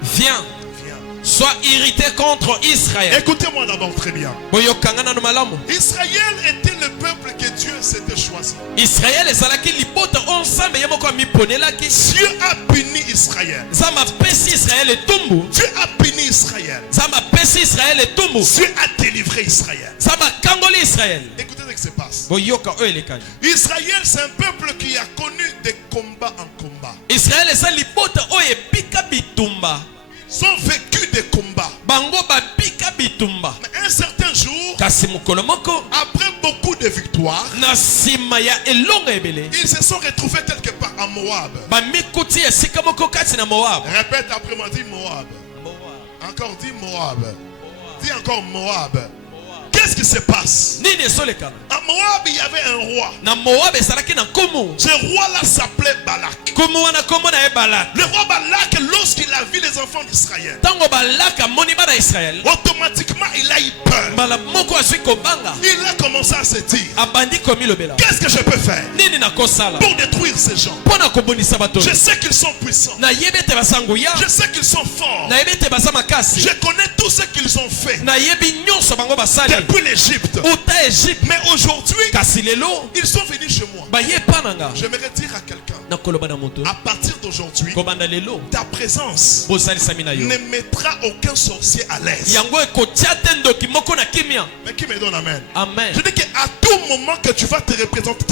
Viens, Viens. sois irrité contre Israël. Écoutez-moi d'abord très bien. Boyokangana no malamu. Israël était le peuple que Dieu s'était choisi. Israël ezalaki libota ensemble ye moko miponelaki. Dieu a béni Israël. Zama pesi Israël etumbu. Dieu a béni Israël. Zama pesi Israël etumbu. Dieu a délivré Israël. Zama kangoli Israël. Écoutez ce qui se passe. Boyoka oyo elekani. Israël, c'est un peuple qui a connu des combats en combat. Israël eza libota oyo epika bitumba. Ils ont vécu des combats. Bango bapika bitumba. Mais un certain jour, Kasi mokolo moko après beaucoup de victoires, na nsima ya elongo ebele ils se sont retrouvés quelque part à Moab. bamikuti esika moko kati na Moab. Répète après moi, dis Moab. Encore dis Moab. Dis encore Moab. Qu'est-ce qui se passe? Nini esolekana? À Moab, il y avait un roi. Na Moab ezalaki na nkomo. Ce roi-là s'appelait Balak. Nkomo wana nkombo na ye Balak. Le roi Balak, lorsqu'il a vu les enfants d'Israël, Ntango Balak amoni bana Israël, automatiquement il a eu peur. mbala moko azwi kobanga. Il a commencé à se dire, Abandi komilobela. qu'est-ce que je peux faire Nini nakosala? pour détruire ces gens? Mpona kobundisa bato. Je sais qu'ils sont puissants. Nayebi ete baza nguya. Je sais qu'ils sont forts. Nayebi ete baza makasi. Je connais tout ce qu'ils ont fait Nayebi nyonso bango basali. depuis l'Égypte. Uta Egypte. Mais aujourd'hui, Kasi lelo ils sont venus chez moi. baye epa nanga. J'aimerais dire à quelqu'un, Nakoloba na moto. à partir d'aujourd'hui, Kobanda lelo. ta présence Bosalisami na yo. ne mettra aucun sorcier à l'aise. Yango ekotia te ndoki moko na kimia. Mais qui me donne amen? Amen. Je dis qu'à tout moment que tu vas te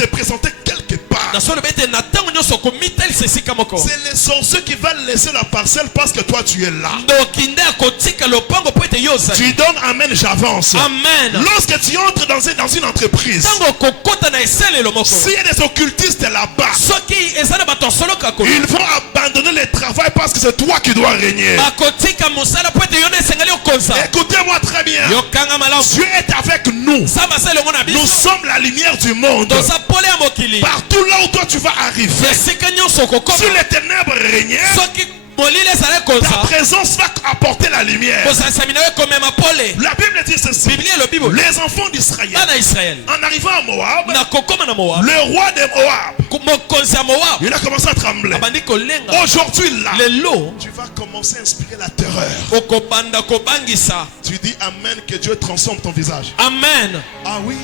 présenter quelque part, Nasolo bete na tango nyonso komitelisa esika moko. c'est les sorciers qui vont laisser la parcelle parce que toi tu es là. Ndoki nde akotika lopango po ete yo ozali. Tu donnes amen, j'avance. Amen. Lorsque tu entres dans une entreprise, Tango kokota na eselelo moko. s'il y a des occultistes là-bas, Soki eza na bato asoloka ko. ils vont abandonner le travail parce que c'est toi qui dois régner. Bakotika mosala po ete yo nde esengali okonza. Écoutez-moi très bien. Yokanga malamu. Dieu est avec nous. Samba sa elongo na Nous biso. sommes la lumière du monde. Toza pole ya mokili. Partout là où toi tu vas arriver, Esika nyonso okokoma. si les ténèbres régnaient, Soki molili ezali ta konza. présence va apporter la lumière. Kosanisami na yo ekomema pole. La Bible dit ceci. Biblia elobi bo. Les enfants d'Israël, Bana Israël. en arrivant à Moab, Na kokoma na Moab. le roi de Moab, Mokonzi ya Moab. il a commencé à trembler. Abandi kolenga. Aujourd'hui là, Lelo tu vas commencer à inspirer la terreur. okobanda kobangisa. Tu dis amen, que Dieu transforme ton visage. Amen. Ah oui,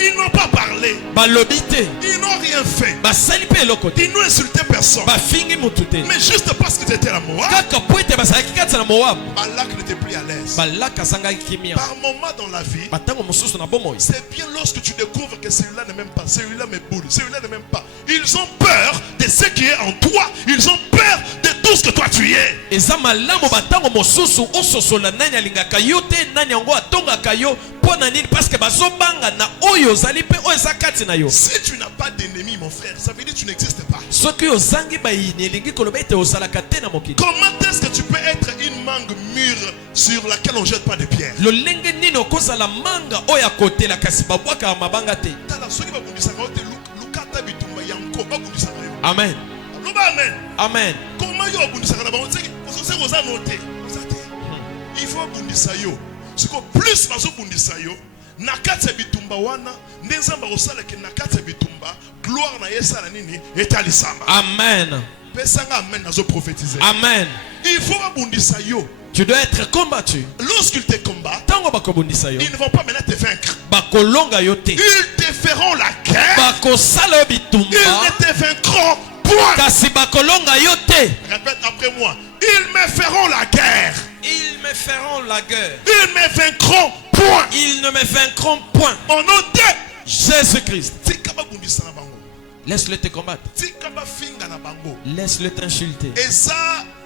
Ils n'ont pas parlé. balobi te Ils n'ont rien fait. basali mpe eloko te Ils n'ont insulté personne. bafingi mutu te Mais juste parce qu'ils étaient à Moab, kaka po ete bazalaki kati na moabu Balak n'était plus à l'aise. balaka azangaki kimia Par moment dans la vie, batango mosusu na bomoi c'est bien lorsque tu découvres que celui-là ne m'aime pas, celui-là me boule, celui-là ne m'aime pas. Ils ont peur de ce qui est en toi. Ils ont peur de tout ce que toi tu es. eza malamu batango mosusu ososola nani alingaka yo te nani yango atongaka yo mpo na nini parceke bazobanga na oyo ozali mpe oyo eza kati na yo Si tu n'as pas d'ennemi, mon frère, ça veut dire que tu n'existes pas. soki ozangi bayini elingi koloba ete ozalaka te na mokili Comment est-ce que tu peux être une mangue mûre sur laquelle on ne jette pas de pierres? lolenge nini okozala manga oyo akotela kasi babwakaka mabanga te Tala, soki babundisaka yo te, lukata bitumba yango babundisaka yo. amen Loba amen. amen Comment yo babundisaka na bango te? Ozo oza no te. Oza te. Il faut bundisa yo. Siko plus bazobundisa yo, na kati ya bitumba wana nde nzambe akosalaki na kati ya bitumba gloire na ye esala nini etalisama. amen Pesanga amen nazoprofétiser. amen Il faut babundisa yo. tu dois être combattu Lorsqu'ils te combattent, ntango bakobundisa yo ils ne vont pas maintenant te vaincre. bakolonga yo te Ils te feront la guerre. bakosala yo Ils bitumba ne te vaincront point. kasi bakolonga yo te Répète après moi. Ils me feront la guerre. ils me feront la guerre Ils me vaincront point. ils ne me vaincront point Mon nom de Jésus-Christ Tika babundisa na bango. laisse-le te combattre Tika bafinga na bango. laisse-le t'insulter Et ça,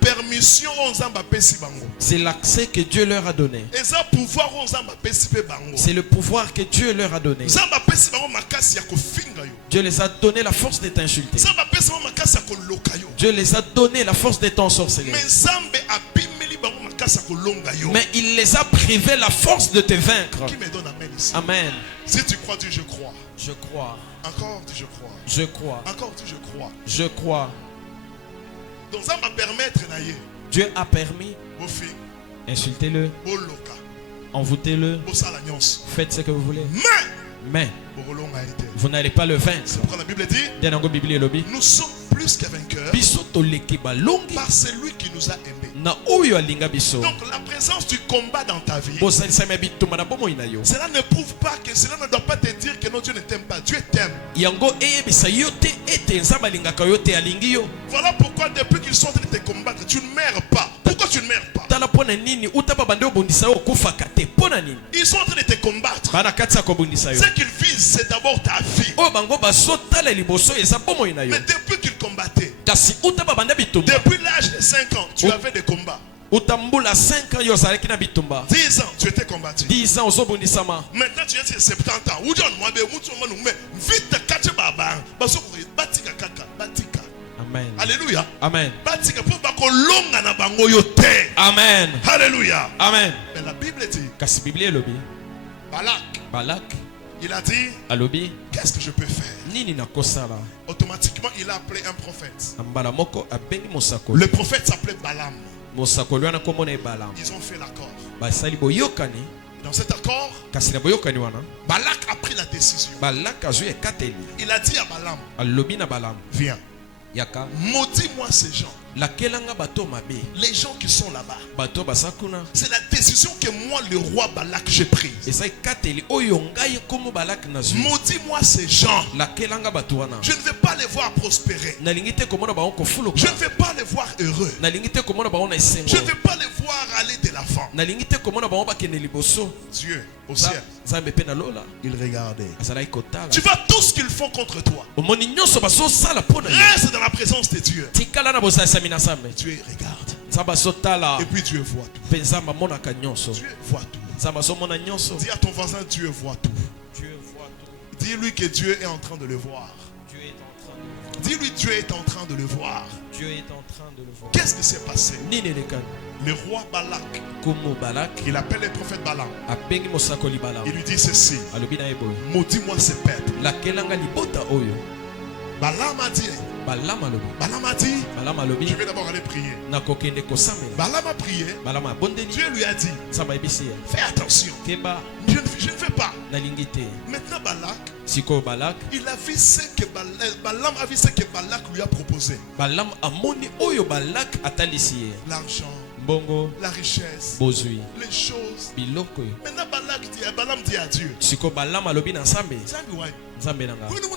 permission on zamba pesi bango. c'est l'accès que Dieu leur a donné Et ça, pouvoir on zamba pesi pe bango. c'est le pouvoir que Dieu leur a donné Zamba pesi bango makasi ya kofinga yo. Dieu les a donné la force de t'insulter Zamba pesi bango makasi ya koloka yo. Dieu les a donné la force de t'ensorceler Mais zambe abimeli bango makasi ya kolonga yo. mais il les a privés la force de te vaincre Qui me donne amen ici? amen Si tu crois, dis je crois. je crois Encore, dis je crois. je crois Encore, dis je crois. je crois Donc ça va permettre naye. Dieu a permis Bofi, insultez-le boloka, envoûtez-le bosala nyonso. faites ce que vous voulez mais Bokolonga été. vous n'allez pas le vaincre Pourquoi la Bible dit Bien dans la Bible elobi nous sommes plus que vainqueurs biso toleki balongi par celui qui nous a aimés. na oyo alinga biso Donc la présence du combat dans ta vie, bosalisami ya bitumba na bomoi na yo cela ne prouve pas que cela ne doit pas te dire que non, Dieu ne t'aime pas. Dieu t'aime. yango eyebisa yo te ete nzambe alingaka yo te alingi yo Voilà pourquoi depuis qu'ils sont en train de te combattre, tu ne meurs pas. Pourquoi tu ne meurs pas? tala mpo na nini uta babande obundisa yo okufaka te mpo na nini Ils sont en train de te combattre. bana kati ya kobundisa yo Ce qu'ils visent, c'est d'abord ta vie. oyo bango bazotala liboso eza bomoi na yo Mais depuis qu'ils combattaient, kasi uta babanda bitumba depuis l'âge de 5 ans, tu avais des combats. uta mbula 5 ans yo ozalaki na bitumba 10 ans, tu étais combattu. 10 ans ozobundisama Maintenant, tu es 70 ans. Où John Mwabe, vite, kache baba. Batika kaka, batika. amen Alléluia. amen Batika pour bakolonga na bango yote. amen Alléluia. amen Mais la Bible dit, kasi biblia elobi Balak, balak il a dit, alobi qu'est-ce que je peux faire? nini nakosala Automatiquement, il a appelé un prophète. na mbala moko abengi mosakoli Le prophète s'appelait Balaam. mosakoli wana komona ebalamu Ils ont fait l'accord. basali boyokani Dans cet accord, kasi na boyokani wana Balak a pris la décision. balak azwi ekateli Il a dit à Balaam, alobi na balamu viens, yaka maudis-moi ces gens. lakelanga bato mabe Les gens qui sont là-bas. bato basa kuna C'est la décision que moi, le roi Balak, j'ai prise. eza ekateli oyo ngai komo balak nazwi Maudis-moi ces gens. lakelanga bato wana Je ne vais pas les voir prospérer. nalingi te komona bango Je kofuluka ne vais pas les voir heureux. nalingi te komona bango na esengo Je ne vais pas les voir aller de l'avant. nalingi te komona bango bakende liboso Dieu, au ciel, nzambe mpe na lola il regardait. azalaki kotala Tu vois tout ce qu'ils font contre toi. omoni nyonso bazosala mpo na yo Reste dans la présence de Dieu. tikala na bosalisami na nzambe Dieu regarde. nzambe azotala Et puis Dieu voit tout. mpe nzambe amonaka nyonso Dieu voit tout. nzambe azomona nyonso Dis à ton voisin, Dieu voit tout. Dieu voit tout. Dis-lui que Dieu est en train de le voir. Dieu est en train Dis-lui Dieu est en train de le voir. Dieu est en train de le voir Qu'est-ce qui s'est passé? nini elekani Le roi Balak, komo balak il appelle le prophète Balaam. abengi mosakoli Il balamu lui dit ceci, alobi na ye boye maudis-moi ce peuple. lakelanga libota oyo Balaam a dit, balamu alobi Balaam a dit, balamu je alobi vais d'abord aller prier. nakokende kosambela Balaam a prié. balamu abondeli Dieu lui a dit, nzambe ayebisi ye fais attention. keba Je ne fais pas. nalingi te Maintenant Balak, sikoyo balak il a vu ce que Balaam a vu ce que Balak lui a proposé. balamu amoni oyo balak atalisi ye L'argent, Bongo. la richesse, Bozui. les choses. Biloko. Maintenant, Balaam dit à Dieu. Siko Balam alobi na Nzambe. Zambi, ouais. Nzambe nanga. Oui, nous,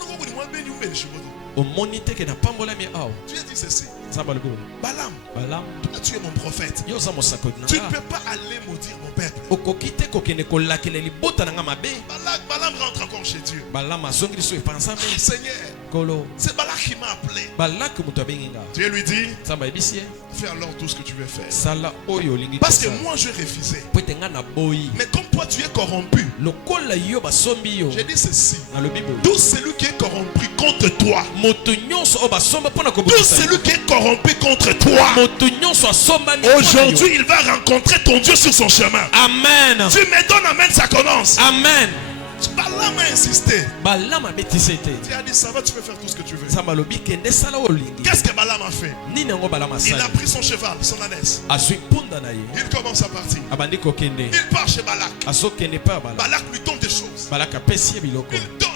Omonite ke na pambola mi aw. Dieu dit ceci. Nzambe alobi. Balaam, Balam. toi, tu es mon prophète. Yo za mosako Tu ne nanga. peux pas aller maudire mon peuple. Okokite kokene kolakele libota nanga mabe. Balaam rentre encore chez Dieu. Balam azongeli so epa Nzambe. Seigneur, Kolo. c'est Balak qui m'a appelé. Balak muto abenginga. Dieu lui dit, Nzambe ayebisie. fais alors tout ce que tu veux faire. Sala oyo olingi Parce que kosala. moi, je refusais. Po ete nga na boyi. Mais comme toi, tu es corrompu, Lokola yo basombi yo. j'ai dit ceci. Nalobi boyi. Tout celui qui est corrompu contre toi, Moto nyonso oyo basomba mpona tout kobokisa yo. celui qui est corrompu contre toi, Moto nyonso asombami mpona yo. aujourd'hui, il va rencontrer ton Dieu sur son chemin. Amen. Tu me donnes, amen, ça commence. Amen. Balaam a insisté. Balam abetisi ete. Tu as dit, ça va, tu peux faire tout ce que tu veux. Nzambe alobi kende sala oyo olingi. Qu'est-ce que Balaam a fait? Nini yango Balam Il a asali? pris son cheval, son ânesse. Azwi mpunda na ye. Il commence à partir. Abandi kokende. Il part chez Balak. Azokende mpe ya Balam. Balak lui donne des choses. Balak apesi ye biloko. Il donne.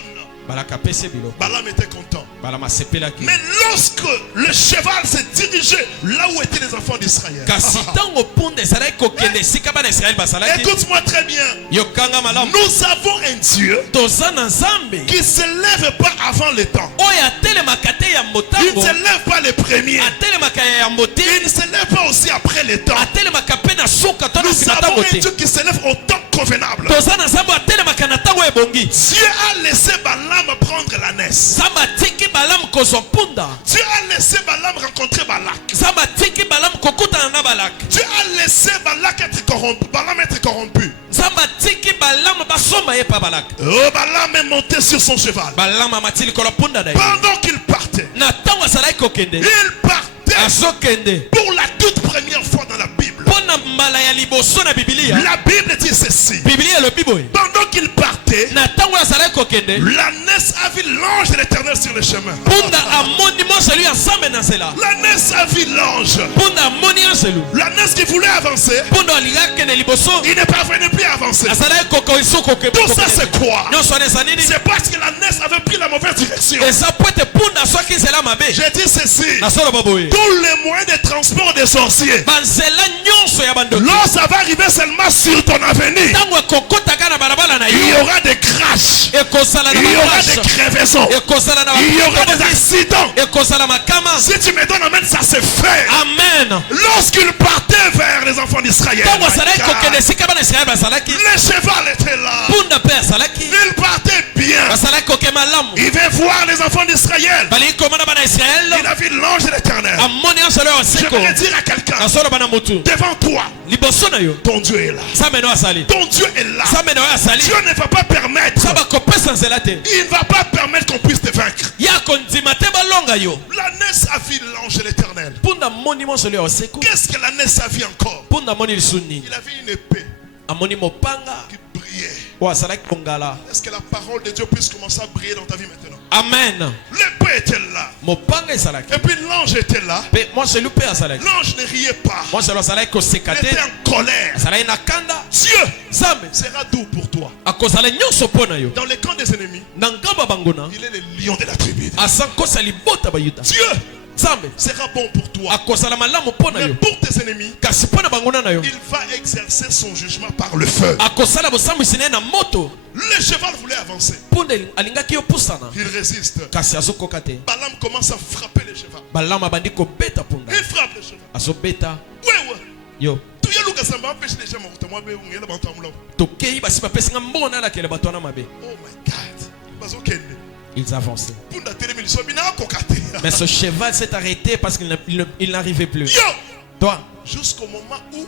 Balak apesi ye biloko. Balaam était content. Balam asepelaki. Mais lorsque le cheval s'est dirigé là où étaient les enfants d'Israël, Kasi ntango mpunda ezalaki kokende esika bana Israele basalaki. écoute-moi très bien. Yokanga malamu. Nous avons un Dieu Toza na Nzambe. qui ne se lève pas avant le temps. Oyo atelemaka te ya Il ne motango. se lève pas les premiers. Atelemaka ya Il moteni. ne se lève pas aussi après le temps. Atelemaka mpe na suka to na Nous nsima avons ntango un te. Dieu qui se lève au temps convenable. Toza na Nzambe atelemaka na ntango ebongi. Dieu a laissé Balaam prendre l'ânesse. Nzambe atiki Balam kozwa mpunda. Dieu a laissé Balaam rencontrer Balak. Nzambe atiki Balam kokutana na Balak. Dieu a laissé Balak être corrompu. Balaam être corrompu. Nzambe atiki Balam basomba ye pa Balak. Oh, Balaam est monté sur son cheval. Balam amati likolo mpunda na ye. Pendant qu'il partait, Na ntango azalaki kokende. il partait Azokende. pour la toute première fois dans la Bible. Mpona mbala ya liboso na Biblia. La Bible dit ceci. Biblia elobi boye. Pendant qu'il partait, Na ntango azalaki kokende. l'ânesse a vu l'ange de l'Éternel sur le chemin. Mpunda amoni monselu ya Nzambe na nzela. L'ânesse a vu l'ange. Mpunda amoni anselu. L'ânesse qui voulait avancer, Mpunda alingaki kende liboso. il ne parvenait plus à avancer. Azalaki kokoiso kokende. Tout ça c'est quoi? Nyonso wana eza nini? C'est parce que l'ânesse avait pris la mauvaise direction. Eza po ete mpunda azwaki nzela mabe. J'ai dit ceci. Nasoloba boye. Tous les moyens de transport des sorciers, Banzela nyonso ya bandoki. lorsque ça va arriver seulement sur ton avenir, Ntango ekokotaka na balabala na il y yo. aura des crashs, Ekozala na il y aura des makrashe. crevaisons, Ekozala na il y aura des bakaboti. accidents. Ekozala makama. Si tu me donnes amen, ça se fait. Amen. Lorsqu'il partait vers les enfants d'Israël, Ntango azalaki kokende esika bana Israele bazalaki. le cheval était là. Mpunda mpe azalaki. Il partait bien. Bazalaki koke malamu. Il vint voir les enfants d'Israël. Baliki komona bana Israele. Il a vu l'ange de l'Éternel. Amoni anselo ya seko. J'aimerais dire à quelqu'un, Nasoloba na mutu. devant toi, Liboso na yo. ton Dieu est là. Nzambe na oyo asali. Ton Dieu est là. Nzambe na oyo asali. Dieu ne va pas permettre. Nzambe akopesa nzela te. Il ne va pas permettre qu'on puisse te vaincre. Ya kondima te balonga yo. L'ânesse a vu l'ange de l'Éternel. Mpunda amoni monselo ya seko. Qu'est-ce que l'ânesse a vu encore? Mpunda amoni lisuni. Il a vu une épée Amoni mopanga. qui brillait. Oyo azalaki kongala. Est-ce que la parole de Dieu puisse commencer à briller dans ta vie maintenant? Amen. L'épée était là. Mopanga ezalaki. Et puis l'ange était là. Mpe monselu mpe azalaki. L'ange ne riait pas. Monselu azalaki koseka Il te. était en colère. Azalaki na kanda. Dieu Nzambe sera doux pour toi. akozala nyonso mpo na yo. Dans les camps des ennemis, Na ngamba banguna. il est le lion de la tribu. Asankosa libota bayuda. Dieu Nzambe sera bon pour toi. akozala malamu mpo na Mais yo. pour tes ennemis, Kasi mpo na banguna na yo. il va exercer son jugement par le feu. Akosala bosambwisi na ye na moto. Le cheval voulait avancer. Mpunda alingaki yo pusana. Il résiste. Kasi azokoka te. Balaam commence à frapper le cheval. Balamu abandi kobeta mpunda. Il frappe le cheval. Azobeta. Ouais. Yo. Tu y a Lucas, ça m'a empêché les gens à moi, mais on est là-bas, on est là. Tokei basi bapesi nga mbona alakele bato wana mabe. Oh my God. Bazo kende. Ils avançaient. Punda télémili sobina kokate. Mais ce cheval s'est arrêté parce qu'il n'arrivait plus. Yo. Toi, Jusqu'au moment où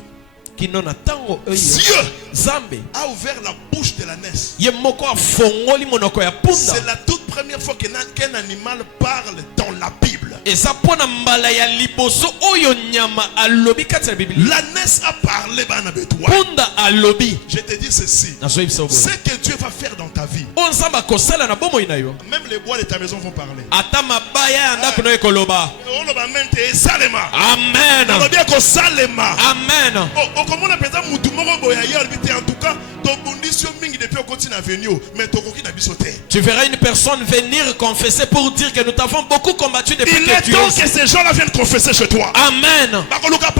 qui non tango oyo. Dieu Zambe. a ouvert la bouche de l'ânesse. Ye moko afongoli monoko ya punda. C'est la toute première fois qu'un animal parle dans la Bible. Eza pona mbala ya liboso oyo nyama alobi kati ya Biblia. L'ânesse a parlé bana betwa. Punda alobi. Je te dis ceci. Ce que Dieu va faire dans ta vie. On nzamba kosala na bomoi na yo. Même les bois de ta maison vont parler. Ata mabaya ya ndako na ekoloba. On va même te salema. Amen. On va bien ko salema. Amen. Oh, comment on appelle ça mutu moko boya yo en tout cas Tu verras une personne venir confesser pour dire que nous t'avons beaucoup combattu depuis Il que est tu es temps ici. que ces gens-là viennent confesser chez toi. Amen. En tout cas,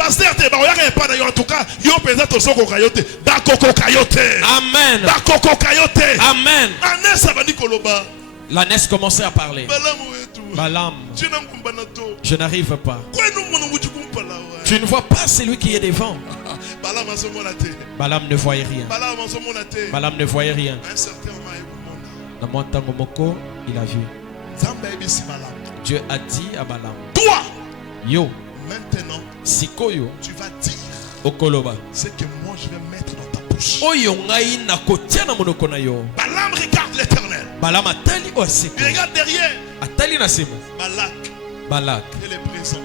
Amen. Amen. L'ânesse commençait à parler. Balaam, je n'arrive pas. Tu ne vois pas celui qui est devant. Balaam ne voyait rien. Balaam ne voyait rien. Dans mon temps, Moko, il a vu. Dieu a dit à Balaam, toi, yo, maintenant, sikoyo, tu vas dire okoloba. ce que moi je vais mettre dans ta bouche. Oyo ngai na kotia na monoko na yo. Balaam regarde l'éternel. Balaam atali o siko. Il regarde derrière. Atali na sima. Balak. Et les présents.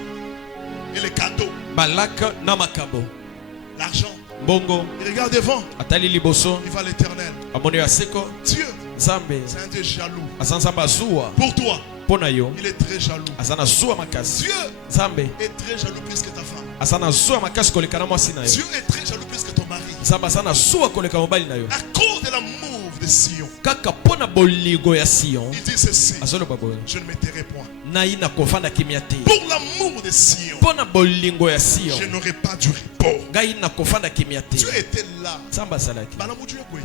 Et les cadeaux. Balak na makabo. L'argent. Bongo. Il regarde devant. Atali liboso. Il va à l'éternel. Amoni ya seko. Dieu. Zambe. C'est un Dieu jaloux. Asansamba zuwa. Pour toi. Pona yo. Il est très jaloux. Asana zuwa makasi. Dieu Zambe. est très jaloux plus que ta femme. Asana zuwa makasi koleka na mwasi na yo. Dieu est très jaloux plus que ton mari. Zambe asana zuwa koleka mobali na yo. À cause de l'amour de Sion. Kaka pona boligo ya Sion. Il dit ceci. Azolo baboy. Je ne me tairai point. Naina kofanda kimia te. Pour l'amour de Sion. Pona bolingo ya Sion. Je n'aurai pas du repos. Ngai na kofanda kimia te. Dieu était là. Samba salaki. Balaam Dieu est quoi?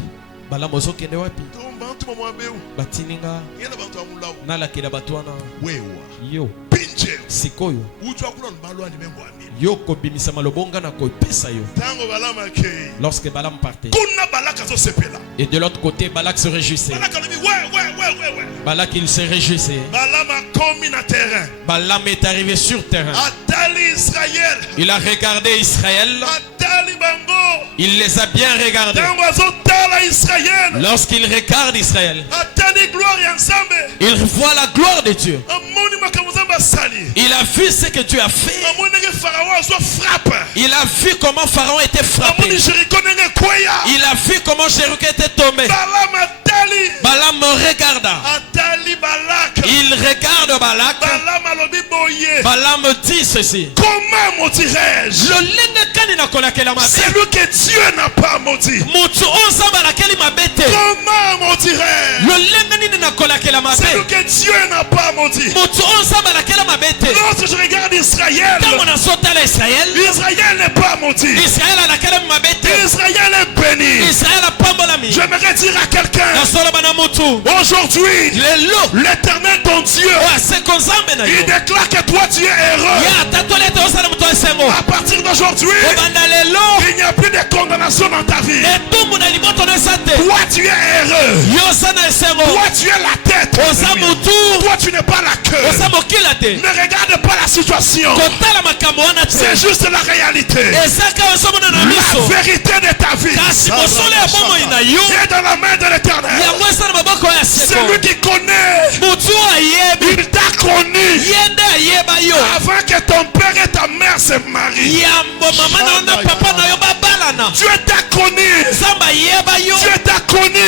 Balaam ozokende wapi? Bantu mama beu. Batininga Yena bantu amulawo. nalakela batwana. Wewa. Yo Pinje. sikoyo Utu akula mbalo ani mengwani. yo kobimisa malobonga na kopesa yo. Tango Balaam akei. Lorsque Balaam partait. Kuna Balak azo sepela. Et de l'autre côté, Balak se réjouissait. Balak alobi ouais. Balak il se réjouissait. Balaam a commis na terrain. Balaam est arrivé sur terrain. Atali Israël. Il a regardé Israël. Atali bango. Il les a bien regardés. Tango azo tala Israël. Lorsqu'il regarde Israël, Atali gloire ensemble. il voit la gloire de Dieu. Amoni makamuzamba sali. Il a vu ce que Dieu a fait. Amoni que Pharaon azo frappe. Il a vu comment Pharaon était frappé. Amoni Jéricho nenge kwea. Il a vu comment Jéricho était tombé. Balaam atali. Balaam regarda. Atali Balak. Il regarde Balak. Balaam alobi boye. Balaam dit ceci. Comment maudиrais-je celui que Dieu n'a pas maudit? Comment maudirais-je celui que Dieu n'a pas maudit? Lorsque je regarde Israël, Israël n'est pas maudit. Israël est béni. J'aimerais dire à quelqu'un aujourd'hui, l'Éternel ton Dieu, il déclare que toi tu es heureux. À partir d'aujourd'hui, il n'y a plus de condamnation dans ta vie. Toi tu es heureux. Toi tu es la tête. Toi tu n'es pas la queue. Ne regarde pas la situation. C'est juste la réalité. La vérité de ta vie est dans la main de l'Éternel. C'est lui qui connaît. Il t'a connu avant que ton père et ta mère se marient. Dieu t'a connu. Dieu t'a connu.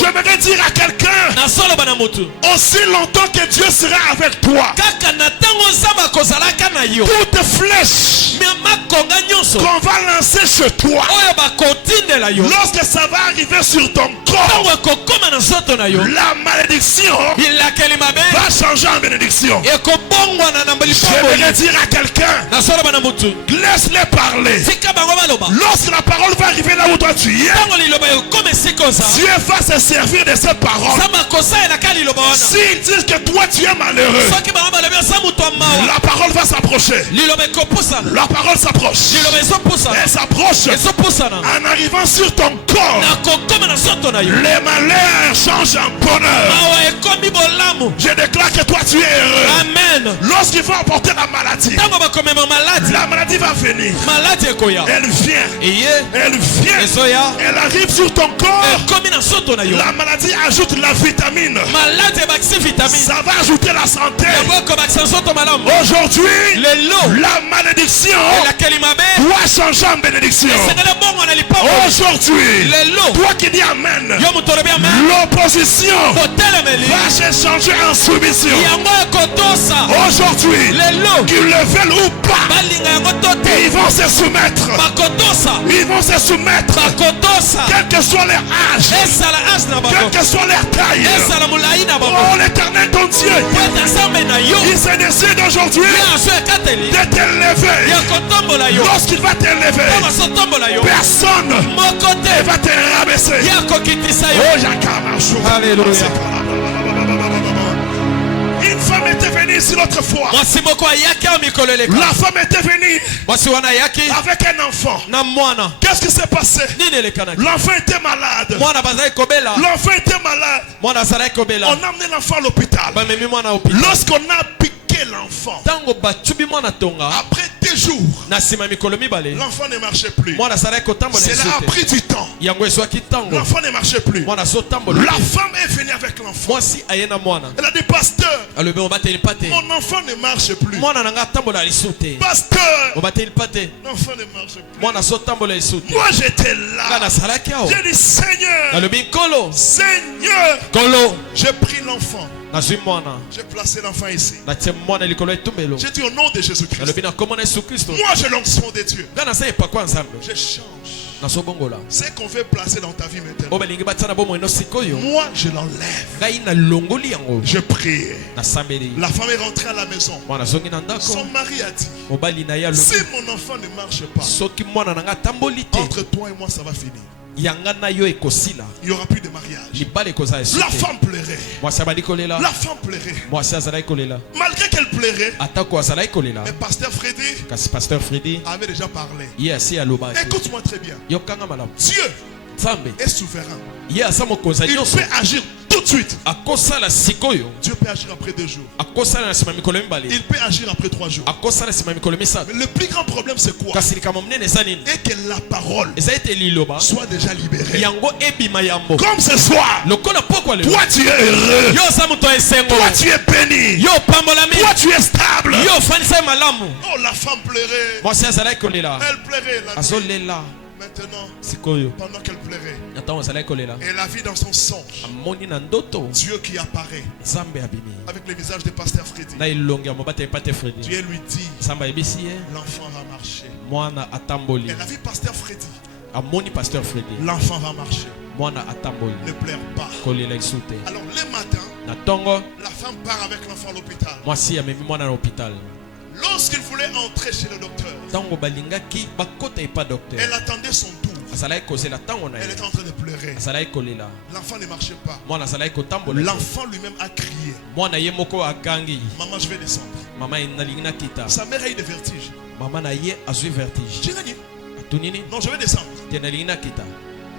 J'aimerais dire à quelqu'un, aussi longtemps que Dieu sera avec toi, toute flèche qu'on va lancer chez toi, lorsque ça va arriver sur ton corps, la malédiction va changer en bénédiction. J'aimerais dire à quelqu'un, laisse-les parler. Lorsque la parole va arriver là où toi tu es, Dieu va se servir de cette parole. S'ils disent que toi tu es malheureux, la parole va s'approcher. La parole s'approche. Elle s'approche en arrivant sur ton corps. Les malheurs changent en bonheur. Je déclare que toi tu es heureux. Amen. Lorsqu'ils vont apporter la maladie va venir. Elle vient. Elle arrive sur ton corps. La maladie ajoute la vitamine. Ça va ajouter la santé. Aujourd'hui, lelo la malédiction elakeli mabe doit changer en bénédiction. esengeli bongo na lipango Aujourd'hui, lelo toi qui dis Amen, yo moto olobi amen l'opposition botelemeli va se changer en soumission. yango ekotosa Aujourd'hui, lelo qu'ils le veulent ou pas, balinga yango to te ils vont se soumettre. bakotosa Ils vont se soumettre, bakotosa quel que soit leur âge, esala age na quel bango que soit leur taille. esala molai na bango Oh, l'Éternel ton Dieu, po ete nzambe na yo il se décide aujourd'hui ye aso ekateli de t'élever. ya kotombola yo Lorsqu'il va t'élever, ntango asotombola yo personne moko ne te va te rabaisser. ye akokitisa yo Oh, Jakama, Alléluia. Une femme était venue ici l'autre fois. mwasi moko ayaki awa mikolo eleka La femme était venue mwasi wana ayaki avec un enfant. na mwana Qu'est-ce qui s'est passé? nini elekanaki L'enfant était malade. mwana bazalaki kobela L'enfant était malade. mwana azalaki kobela On a amené l'enfant à l'hôpital. bamemi mwana hôpital Lorsqu'on a piqué l'enfant, ntango bacubi mwana tonga après 2 jours, na nsima ya mikolo mibale l'enfant ne marchait plus. mwana azalaki kotambola Cela a esu te pris du temps. yango ezwaki ntango L'enfant ne marchait plus. mwana azotambola La te femme est venue avec l'enfant. mwasi aye na mwana Elle a dit, pasteur, alobi obateli mpa te mon enfant ne marche plus. mwana na nga atambola lisu te Pasteur, obateli mpa te l'enfant ne marche plus. mwana azotambola lisu te Moi j'étais nga là. nazalaki awa J'ai dit, Seigneur, nalobi nkolo Seigneur, nkolo j'ai pris l'enfant. nazwi mwana J'ai placé l'enfant ici. natie mwana likolo ya etumbelo J'ai dit au nom de Jésus-Christ. nalobi na kombo na yesu kristo Moi j'ai l'onction de Dieu. nga naza epakwa nzambe Je change. nazobongola Ce qu'on veut placer dans ta vie maintenant. o balingi batia na bomoi no sikoyo Moi je l'enlève. ngai nalongoli yango Je prie. nasambeli La femme est rentrée à la maison. mwana azongi na ndako Son mari a dit, mobali na ye alobi si mon enfant ne marche pas, soki mwana na nga atamboli te entre toi et moi ça va finir. yanga na yo ekosila Il n'y aura plus de mariage. libala ekozala esu La te femme pleurait. mwasi abandi kolela La femme pleurait. mwasi azalaki kolela Malgré qu'elle pleurait, atako azalaki kolela mais pasteur Freddy kasi pasteur fredi avait déjà parlé. ye asi alobaki Écoute-moi très bien. yokanga malamu Dieu nzambe est souverain. ye aza mokonzi ya Il nyonso peut agir tout de suite. akosala sikoyo Dieu peut agir après 2 jours. akosala na nsima ya mikolo mibale Il peut agir après 3 jours. akosala na nsima ya mikolo misato Mais le plus grand problème c'est quoi? kasi likambo monene eza nini Et que la parole eza ete liloba soit déjà libérée. yango ebima yambo Comme ce soir, lokola pokwa lelo toi tu es heureux. yo oza moto ya esengo Toi tu es béni. yo opambolami Toi tu es stable. yo ofanisai malamu Oh, la femme pleurait. mwasi azalaki kolela Elle pleurait la nuit. azolela Maintenant, sikoyo pendant qu'elle pleurait, na ntango azalaki kolela elle a vu dans son songe amoni na ndoto Dieu qui apparaît nzambe abimi avec le visage de pasteur Freddy. na elongi ya mobata epate fredi Dieu lui dit, nzambe ayebisi ye l'enfant va marcher. mwana atamboli Elle a vu pasteur Freddy. amoni pasteur fredi L'enfant va marcher. mwana atamboli Ne pleure pas. kolela lisu te Alors le matin, na ntongo la femme part avec l'enfant à l'hôpital. mwasi amemi mwana na hôpital Lorsqu'il voulait entrer chez le docteur, ntango balingaki bakota epa docteur elle attendait son tour. azalaki kozela ntango na Elle ye était en train de pleurer. azalaki kolela L'enfant ne marchait pas. mwana azalaki kotambola te. L'enfant lui-même a crié. mwana ye moko agangi Maman, je vais descendre. mama ye nalingi nakita Sa mère a eu des vertiges. mama na ye azwi vertige J'ai dit, atuni nini non, je vais descendre. te nalingi nakita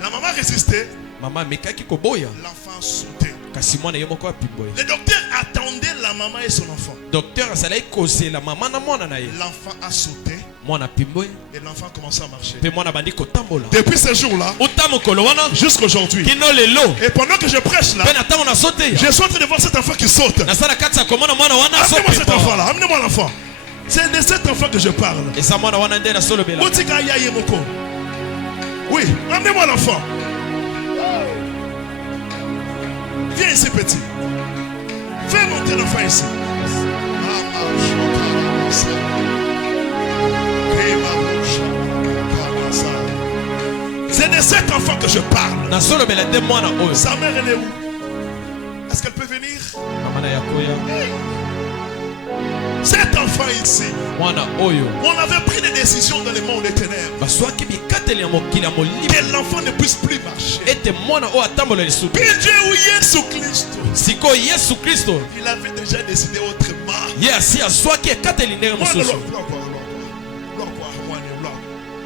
La maman résistait. mama amekaki koboya L'enfant sautait. kasi mwana ye moko apimboye Le docteur attendait la maman et son enfant. docteur azalaki kozela mama na mwana na ye L'enfant a sauté mwana apimboye et l'enfant a commencé à marcher. mpe mwana abandi kotambola Depuis ce jour-là, uta mokolo wana jusqu'à aujourd'hui. kino lelo Et pendant que je prêche là, mpe na ntango nazoteya je suis en train de voir cet enfant qui saute. naza na kati ya komona mwana wana Amenez-moi cet azopimbola enfant-là. Amenez-moi l'enfant. C'est de cet enfant que je parle. eza mwana wana nde nasolobela Otika Yaye Moko. Oui, amenez-moi l'enfant. Viens ici, petit. Fais monter l'enfant ici. C'est de cet enfant que je parle. nasolobela nde mwana oyo Sa mère, elle est où? Est-ce qu'elle peut venir? mama na ya koya Cet enfant ici, mwana oyo on avait pris des décisions dans le monde des ténèbres. bazwaki bikateli ya mokili ya molimo Que l'enfant ne puisse plus marcher. ete mwana oyo atambola lisusu Que Dieu ou Jésus Christ, sikoyo yesu kristo il avait déjà décidé autrement. ye asi azwaki ekateli ndenge mosusu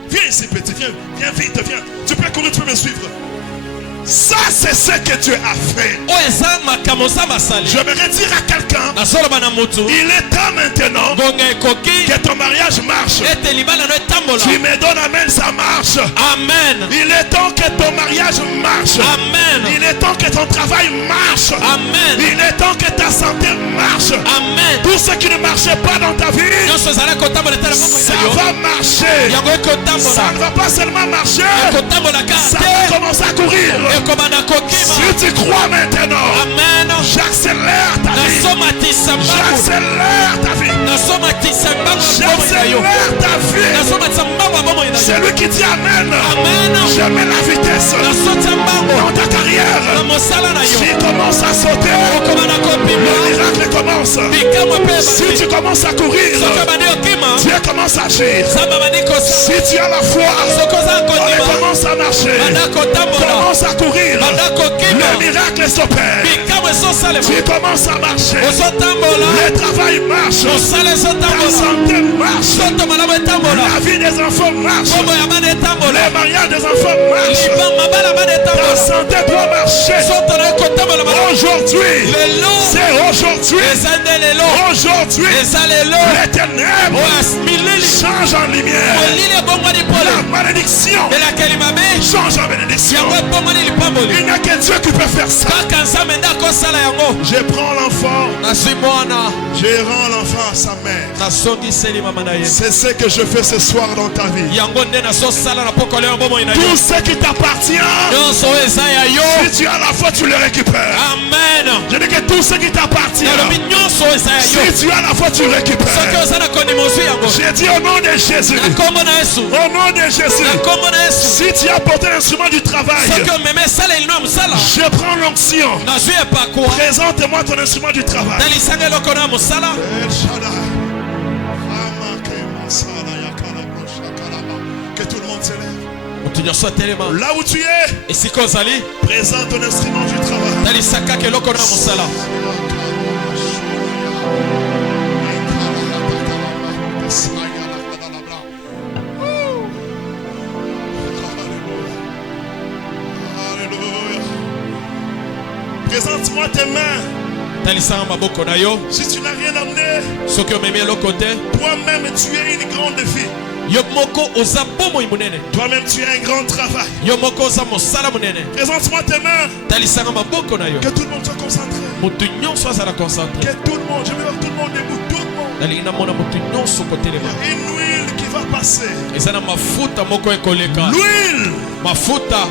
Viens ici, petit, viens vite, viens. Tu peux courir, tu peux me suivre. Ça, c'est ce que Dieu a fait. oyo eza makambo nzambe asali J'aimerais dire à quelqu'un, nazoloba na motu il est temps maintenant ngonga ekoki que ton mariage marche. ete libala no etambola Tu me donnes amen, ça marche. marche. Amen. Il est temps que ton mariage marche. Amen. Il est temps que ton travail marche. Amen. Il est temps que ta santé marche. Amen. Tout ce qui ne marchait pas dans ta vie, Nyonso ezala kotambola tala bomoi ça na yo. va marcher. Yango Ça ekotambola. ne va pas seulement marcher, Ekotambola ça kaka va te. commencer à courir. Ekobanda kokima. Si tu crois maintenant, Amen. j'accélère ta vie. Nasomatisa mbangu. J'accélère ta vie. Nasomatisa mbangu ya bomoi na yo. J'accélère ta vie. Nasomatisa mbangu ya bomoi na yo. Celui qui dit Amen, Amen. je mets la vitesse Nasotia mbangu dans ta carrière. na mosala na yo. Si tu commences à sauter, Okobanda kopima. le miracle commence. Bikamwe pe Si babi. tu commences à courir, Soki obandi okima. Dieu commence à agir. Samba bandi kosa. Si tu as la foi, Soki oza on kondima. commence à marcher. Banda kotambola. Commence à courir. Banda kokima. Le miracle s'opère. Bikamwe ezosalema. Tu commences à marcher. Ozotambola. Le travail marche. Mosala Ta ezotambola. santé marche. Soto malamu etambola. La vie des enfants marche. Bombo ya bana etambola. Le mariage des enfants marche. Libamba bana bana Ta etambola. santé doit marcher. Soto na ekotambola malamu. Aujourd'hui, Lelo. c'est aujourd'hui. Eza nde lelo. Aujourd'hui, Eza lelo. les ténèbres Oyo milili. changent en lumière. Molili ebongwani La pole. malédiction Elakeli mabe. change en bénédiction. Yango ebongwani lipamboli. Il n'y a que Dieu qui peut faire ça. Kaka nzambe nde akosala yango. Je prends l'enfant, Nazwi mwana. je rends l'enfant à sa mère. Nasongiseli mama na ye. C'est ce que je fais ce soir dans ta vie. Yango nde nazosala na pokolo ya bomoi na yo. Tout ce qui t'appartient, Nyonso oyo eza ya yo. si tu as la foi, tu le récupères. Amen. Je dis que tout ce qui t'appartient, Nalobi nyonso oyo eza ya yo. si tu as la foi, tu Soki récupères. oza na kondima ozwi yango. J'ai dit au nom de Jésus. Na kombo na Yesu. Au nom de Jésus. Na kombo na Yesu. Si tu as porté l'instrument du travail, Soki omema esala elino ya mosala. je prends l'onction. Nazwi epakwa. Présente-moi ton instrument du travail. Talisanga eloko na mosala. El Shaddai. Que tout le monde s'élève. Moto nyonso atelema. Là où tu es, Esika ozali. présente ton instrument du travail. Talisa kaka eloko na mosala. Alléluia. Présente-moi tes mains. Talisanga maboko na yo. Si tu n'as rien amené, Soki omemi eloko te. toi-même tu es une grande fille. Yo moko oza bomoi munene. Toi-même tu as un grand travail. Yo moko oza mosala munene. Présente-moi tes mains. Talisanga maboko na yo. Que tout le monde soit concentré. Moto nyonso azala concentré. Que tout le monde, je veux voir tout le monde debout. Tout le monde. Nalingi namona moto nyonso kotelema. Il y a une huile qui va passer. Eza na mafuta moko ekoleka. L'huile. Mafuta.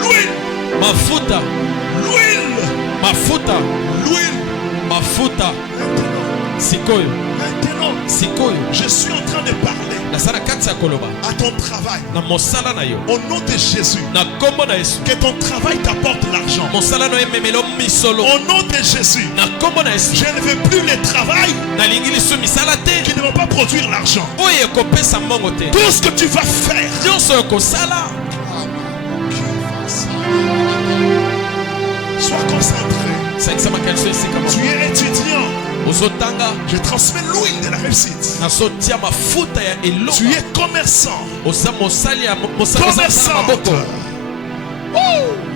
L'huile. Mafuta. L'huile. Mafuta. L'huile. Mafuta. Maintenant. Sikoyo. Maintenant. Sikoyo. Je suis en train de parler Nasala kati ya koloba. à ton travail. Na mosala na yo. Au nom de Jésus. Na kombo na Yesu. Que ton travail t'apporte l'argent. Mosala no ememelo misolo. Au nom de Jésus. Na kombo na Yesu. Je ne veux plus les travail Nalingi lisu misala te. qui ne vont pas produire l'argent. Oyo ekopesa mbongo te. Tout ce que tu vas faire. Nyonso ekosala. Sois concentré. Sangisa makanisi esika Tu moko. es étudiant. Ozotanga. Je transmets l'huile de la réussite. Nazotia mafuta ya eloko. Tu es commerçant. Oza mosali ya mosala Commerçant. maboko.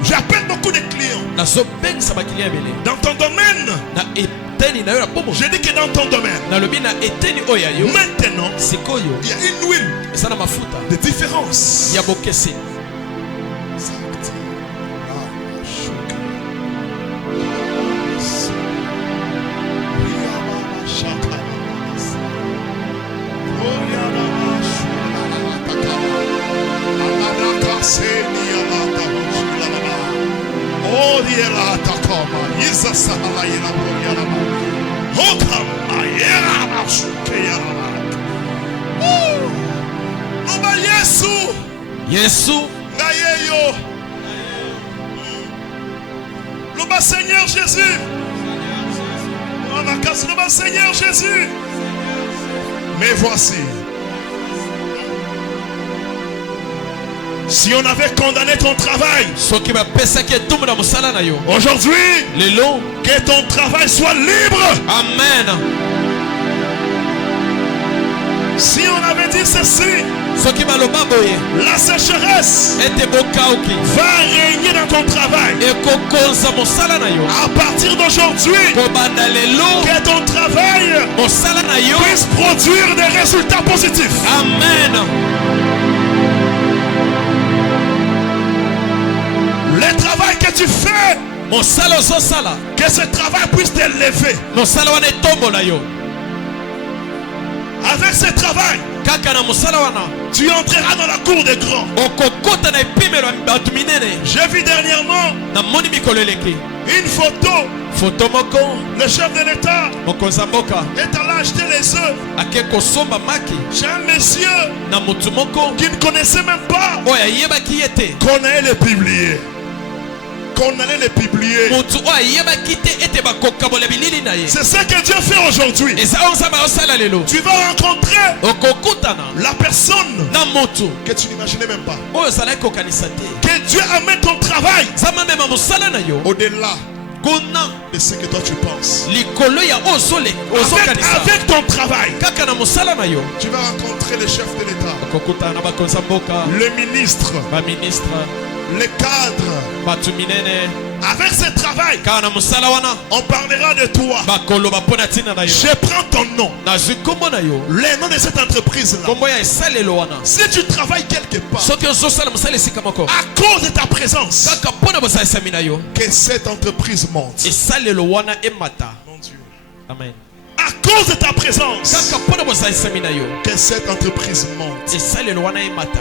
J'appelle beaucoup de clients. Nazobengisa bakilia ebele. Dans ton domaine. Na eteni na yo na pombo. Je dis que dans ton domaine. Nalobi na eteni oyo ya yo. Maintenant, Sikoyo. il y a une huile Eza na mafuta. de différence. Ya bokesi. Yesu. Loba Seigneur Jésus. Loba Seigneur Jésus. Mais voici. Si on avait condamné ton travail, Soki bapesaki etumbu na mosala na yo. aujourd'hui, Lelo. que ton travail soit libre. Amen. Si on avait dit ceci, soki baloba boye la sécheresse ete bokauki va régner dans ton travail. ekokonza mosala na yo À partir d'aujourd'hui, kobanda lelo que ton travail mosala na yo puisse produire des résultats positifs. amen. Le travail que tu fais, mosala ozosala que ce travail puisse t'élever. mosala wana etombola yo Avec ce travail, kaka na mosala wana tu entreras dans la cour des grands. okokota na epimelo ya bato minene. J'ai vu dernièrement namoni mikolo eleki une photo. foto moko Le chef de l'État mokonzi ya mboka est allé acheter les œufs ake kosomba maki chez un monsieur na motu moko qui ne connaissait même pas oyo ayebaki ye te qu'on allait les publier. Qu'on allait les publier. motu oyo ayebaki te ete bakokabola bilili na ye. C'est ce que Dieu fait aujourd'hui. eza oyo nzambe azosala lelo Tu vas rencontrer okokutana la personne na motu que tu n'imaginais même pas. oyo ozalaki kokanisa te. Que Dieu amène ton travail nzambe amema mosala na yo au-delà kuna de ce que toi tu penses. likolo ya oyo ozokanisa Avec ton travail, kaka na mosala na yo tu vas rencontrer le chef de l'État, okokutana na bakonzi ya mboka le ministre, baministre les cadres. bato minene. Avec ce travail, kaka na mosala wana on parlera de toi. bakoloba mpo na ntina na yo. Je prends ton nom, nazwi nkombo na yo le nom de cette entreprise-là. nkombo ya esalelo wana. Si tu travailles quelque part, soki ozosala mosala esika moko à cause de ta présence, kaka mpo na bosalisami na yo que cette entreprise monte. esalelo wana emata. Mon Dieu. amen. À cause de ta présence, kaka mpo na bosalisami na yo que cette entreprise monte. esalelo wana emata.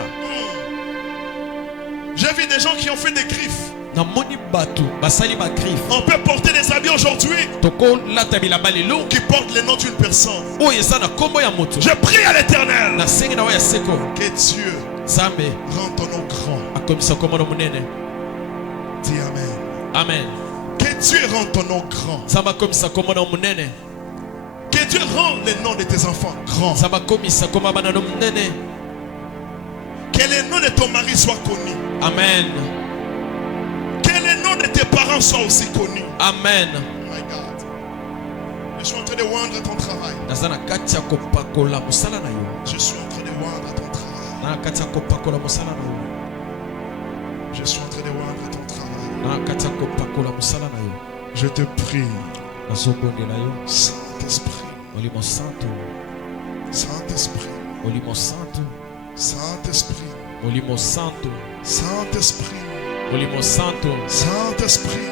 J'ai vu des gens qui ont fait des griffes. namoni bato basali bagriffe On peut porter des habits aujourd'hui tokolata bilamba lelo qui portent le nom d'une personne. oyo eza na nkombo ya moto. Je prie à l'Éternel nasengi na yo ya seko que Dieu nzambe rend ton nom grand. akomisa nkombo na monene. Dis Amen. amen. Que Dieu rend ton nom grand. nzambe akomisa nkombo na monene. Que Dieu rend les noms de tes enfants grands. nzambe akomisa nkombo ya bana no monene. Que le nom de ton mari soit connu. amen. Que le nom de tes parents soit aussi connu. amen. Oh my God. Je suis en train de oindre ton travail. naza na kati ya kopakola mosala na yo. Je suis en train de oindre ton travail. na kati ya kopakola mosala na yo. Je suis en train de oindre ton travail. na kati ya kopakola mosala na yo. Je te prie, nazobondela yo Saint-Esprit, molimo santo Saint-Esprit, molimo santo Saint-Esprit, molimo santo Saint-Esprit, molimo santo Saint-Esprit,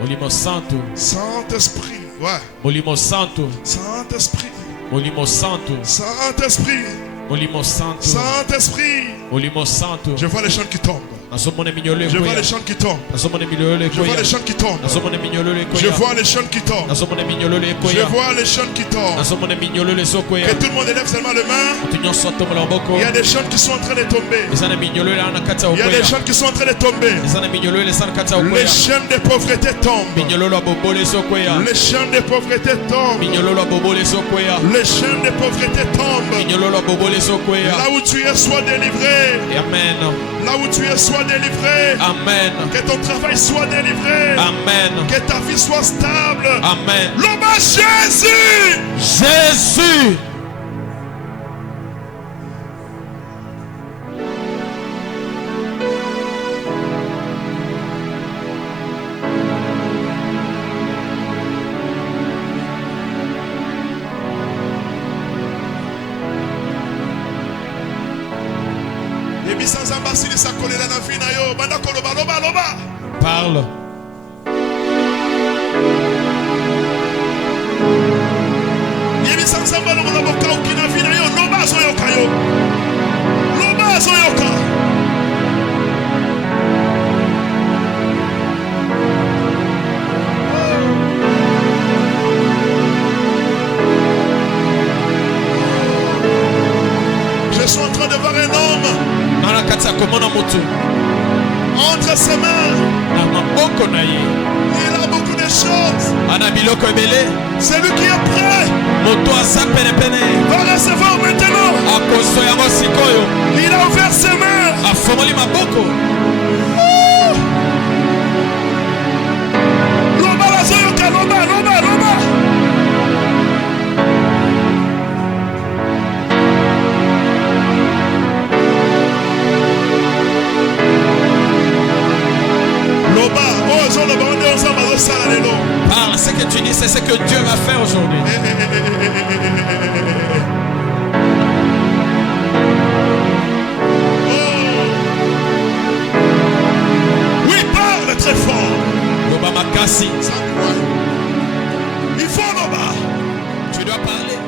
molimo santo Saint-Esprit, ouais, molimo santo Saint-Esprit, molimo santo Saint-Esprit, molimo santo Saint-Esprit. molimo santo. Je vois les chants qui tombent. nazomona minyolo Je vois ekoya les chants qui tombent. nazomona minyolo Je vois ekoya les chants qui tombent. nazomona minyolo Je ekoya vois les chants qui tombent. nazomona minyolo Je ekoya vois les chants qui tombent. nazomona minyolo ezokoya. Que tout le monde élève seulement les mains. moto nyonso atombola maboko. Il y a des chants qui sont en train de tomber. eza na minyolo eza na kati ya Il y a des okoya. chants qui sont en train de tomber. eza na minyolo eza na kati ya Les okoya. chaînes de pauvreté tombent. minyolo ya bobolo ezokoya. Les chaînes de pauvreté tombent. minyolo ya bobolo ezokoya. Les chaînes de pauvreté tombent. minyolo ya bobolo ezokoya. Là où tu es, sois délivré. amen. Là où tu es, sois délivré. amen. Que ton travail soit délivré. amen. Que ta vie soit stable. amen. L'homme Jésus. Jésus. Sans ambassadeur, ça colle la vie na yo. Banda koloba loba loba. Parle. Yebi sans ambassadeur na boka ukina vie na yo. Loba zo yoka yo. Loba zo yoka. Je suis en train de voir un homme. Entre ses mains, il a beaucoup de choses. C'est lui qui est prêt. Va recevoir maintenant. Il a ouvert ses mains. Loba la zoyoka, loba, loba, loba. que Dieu va faire aujourd'hui. Oui, parle très fort. Loba Makasi. Il faut Loba. Tu dois parler.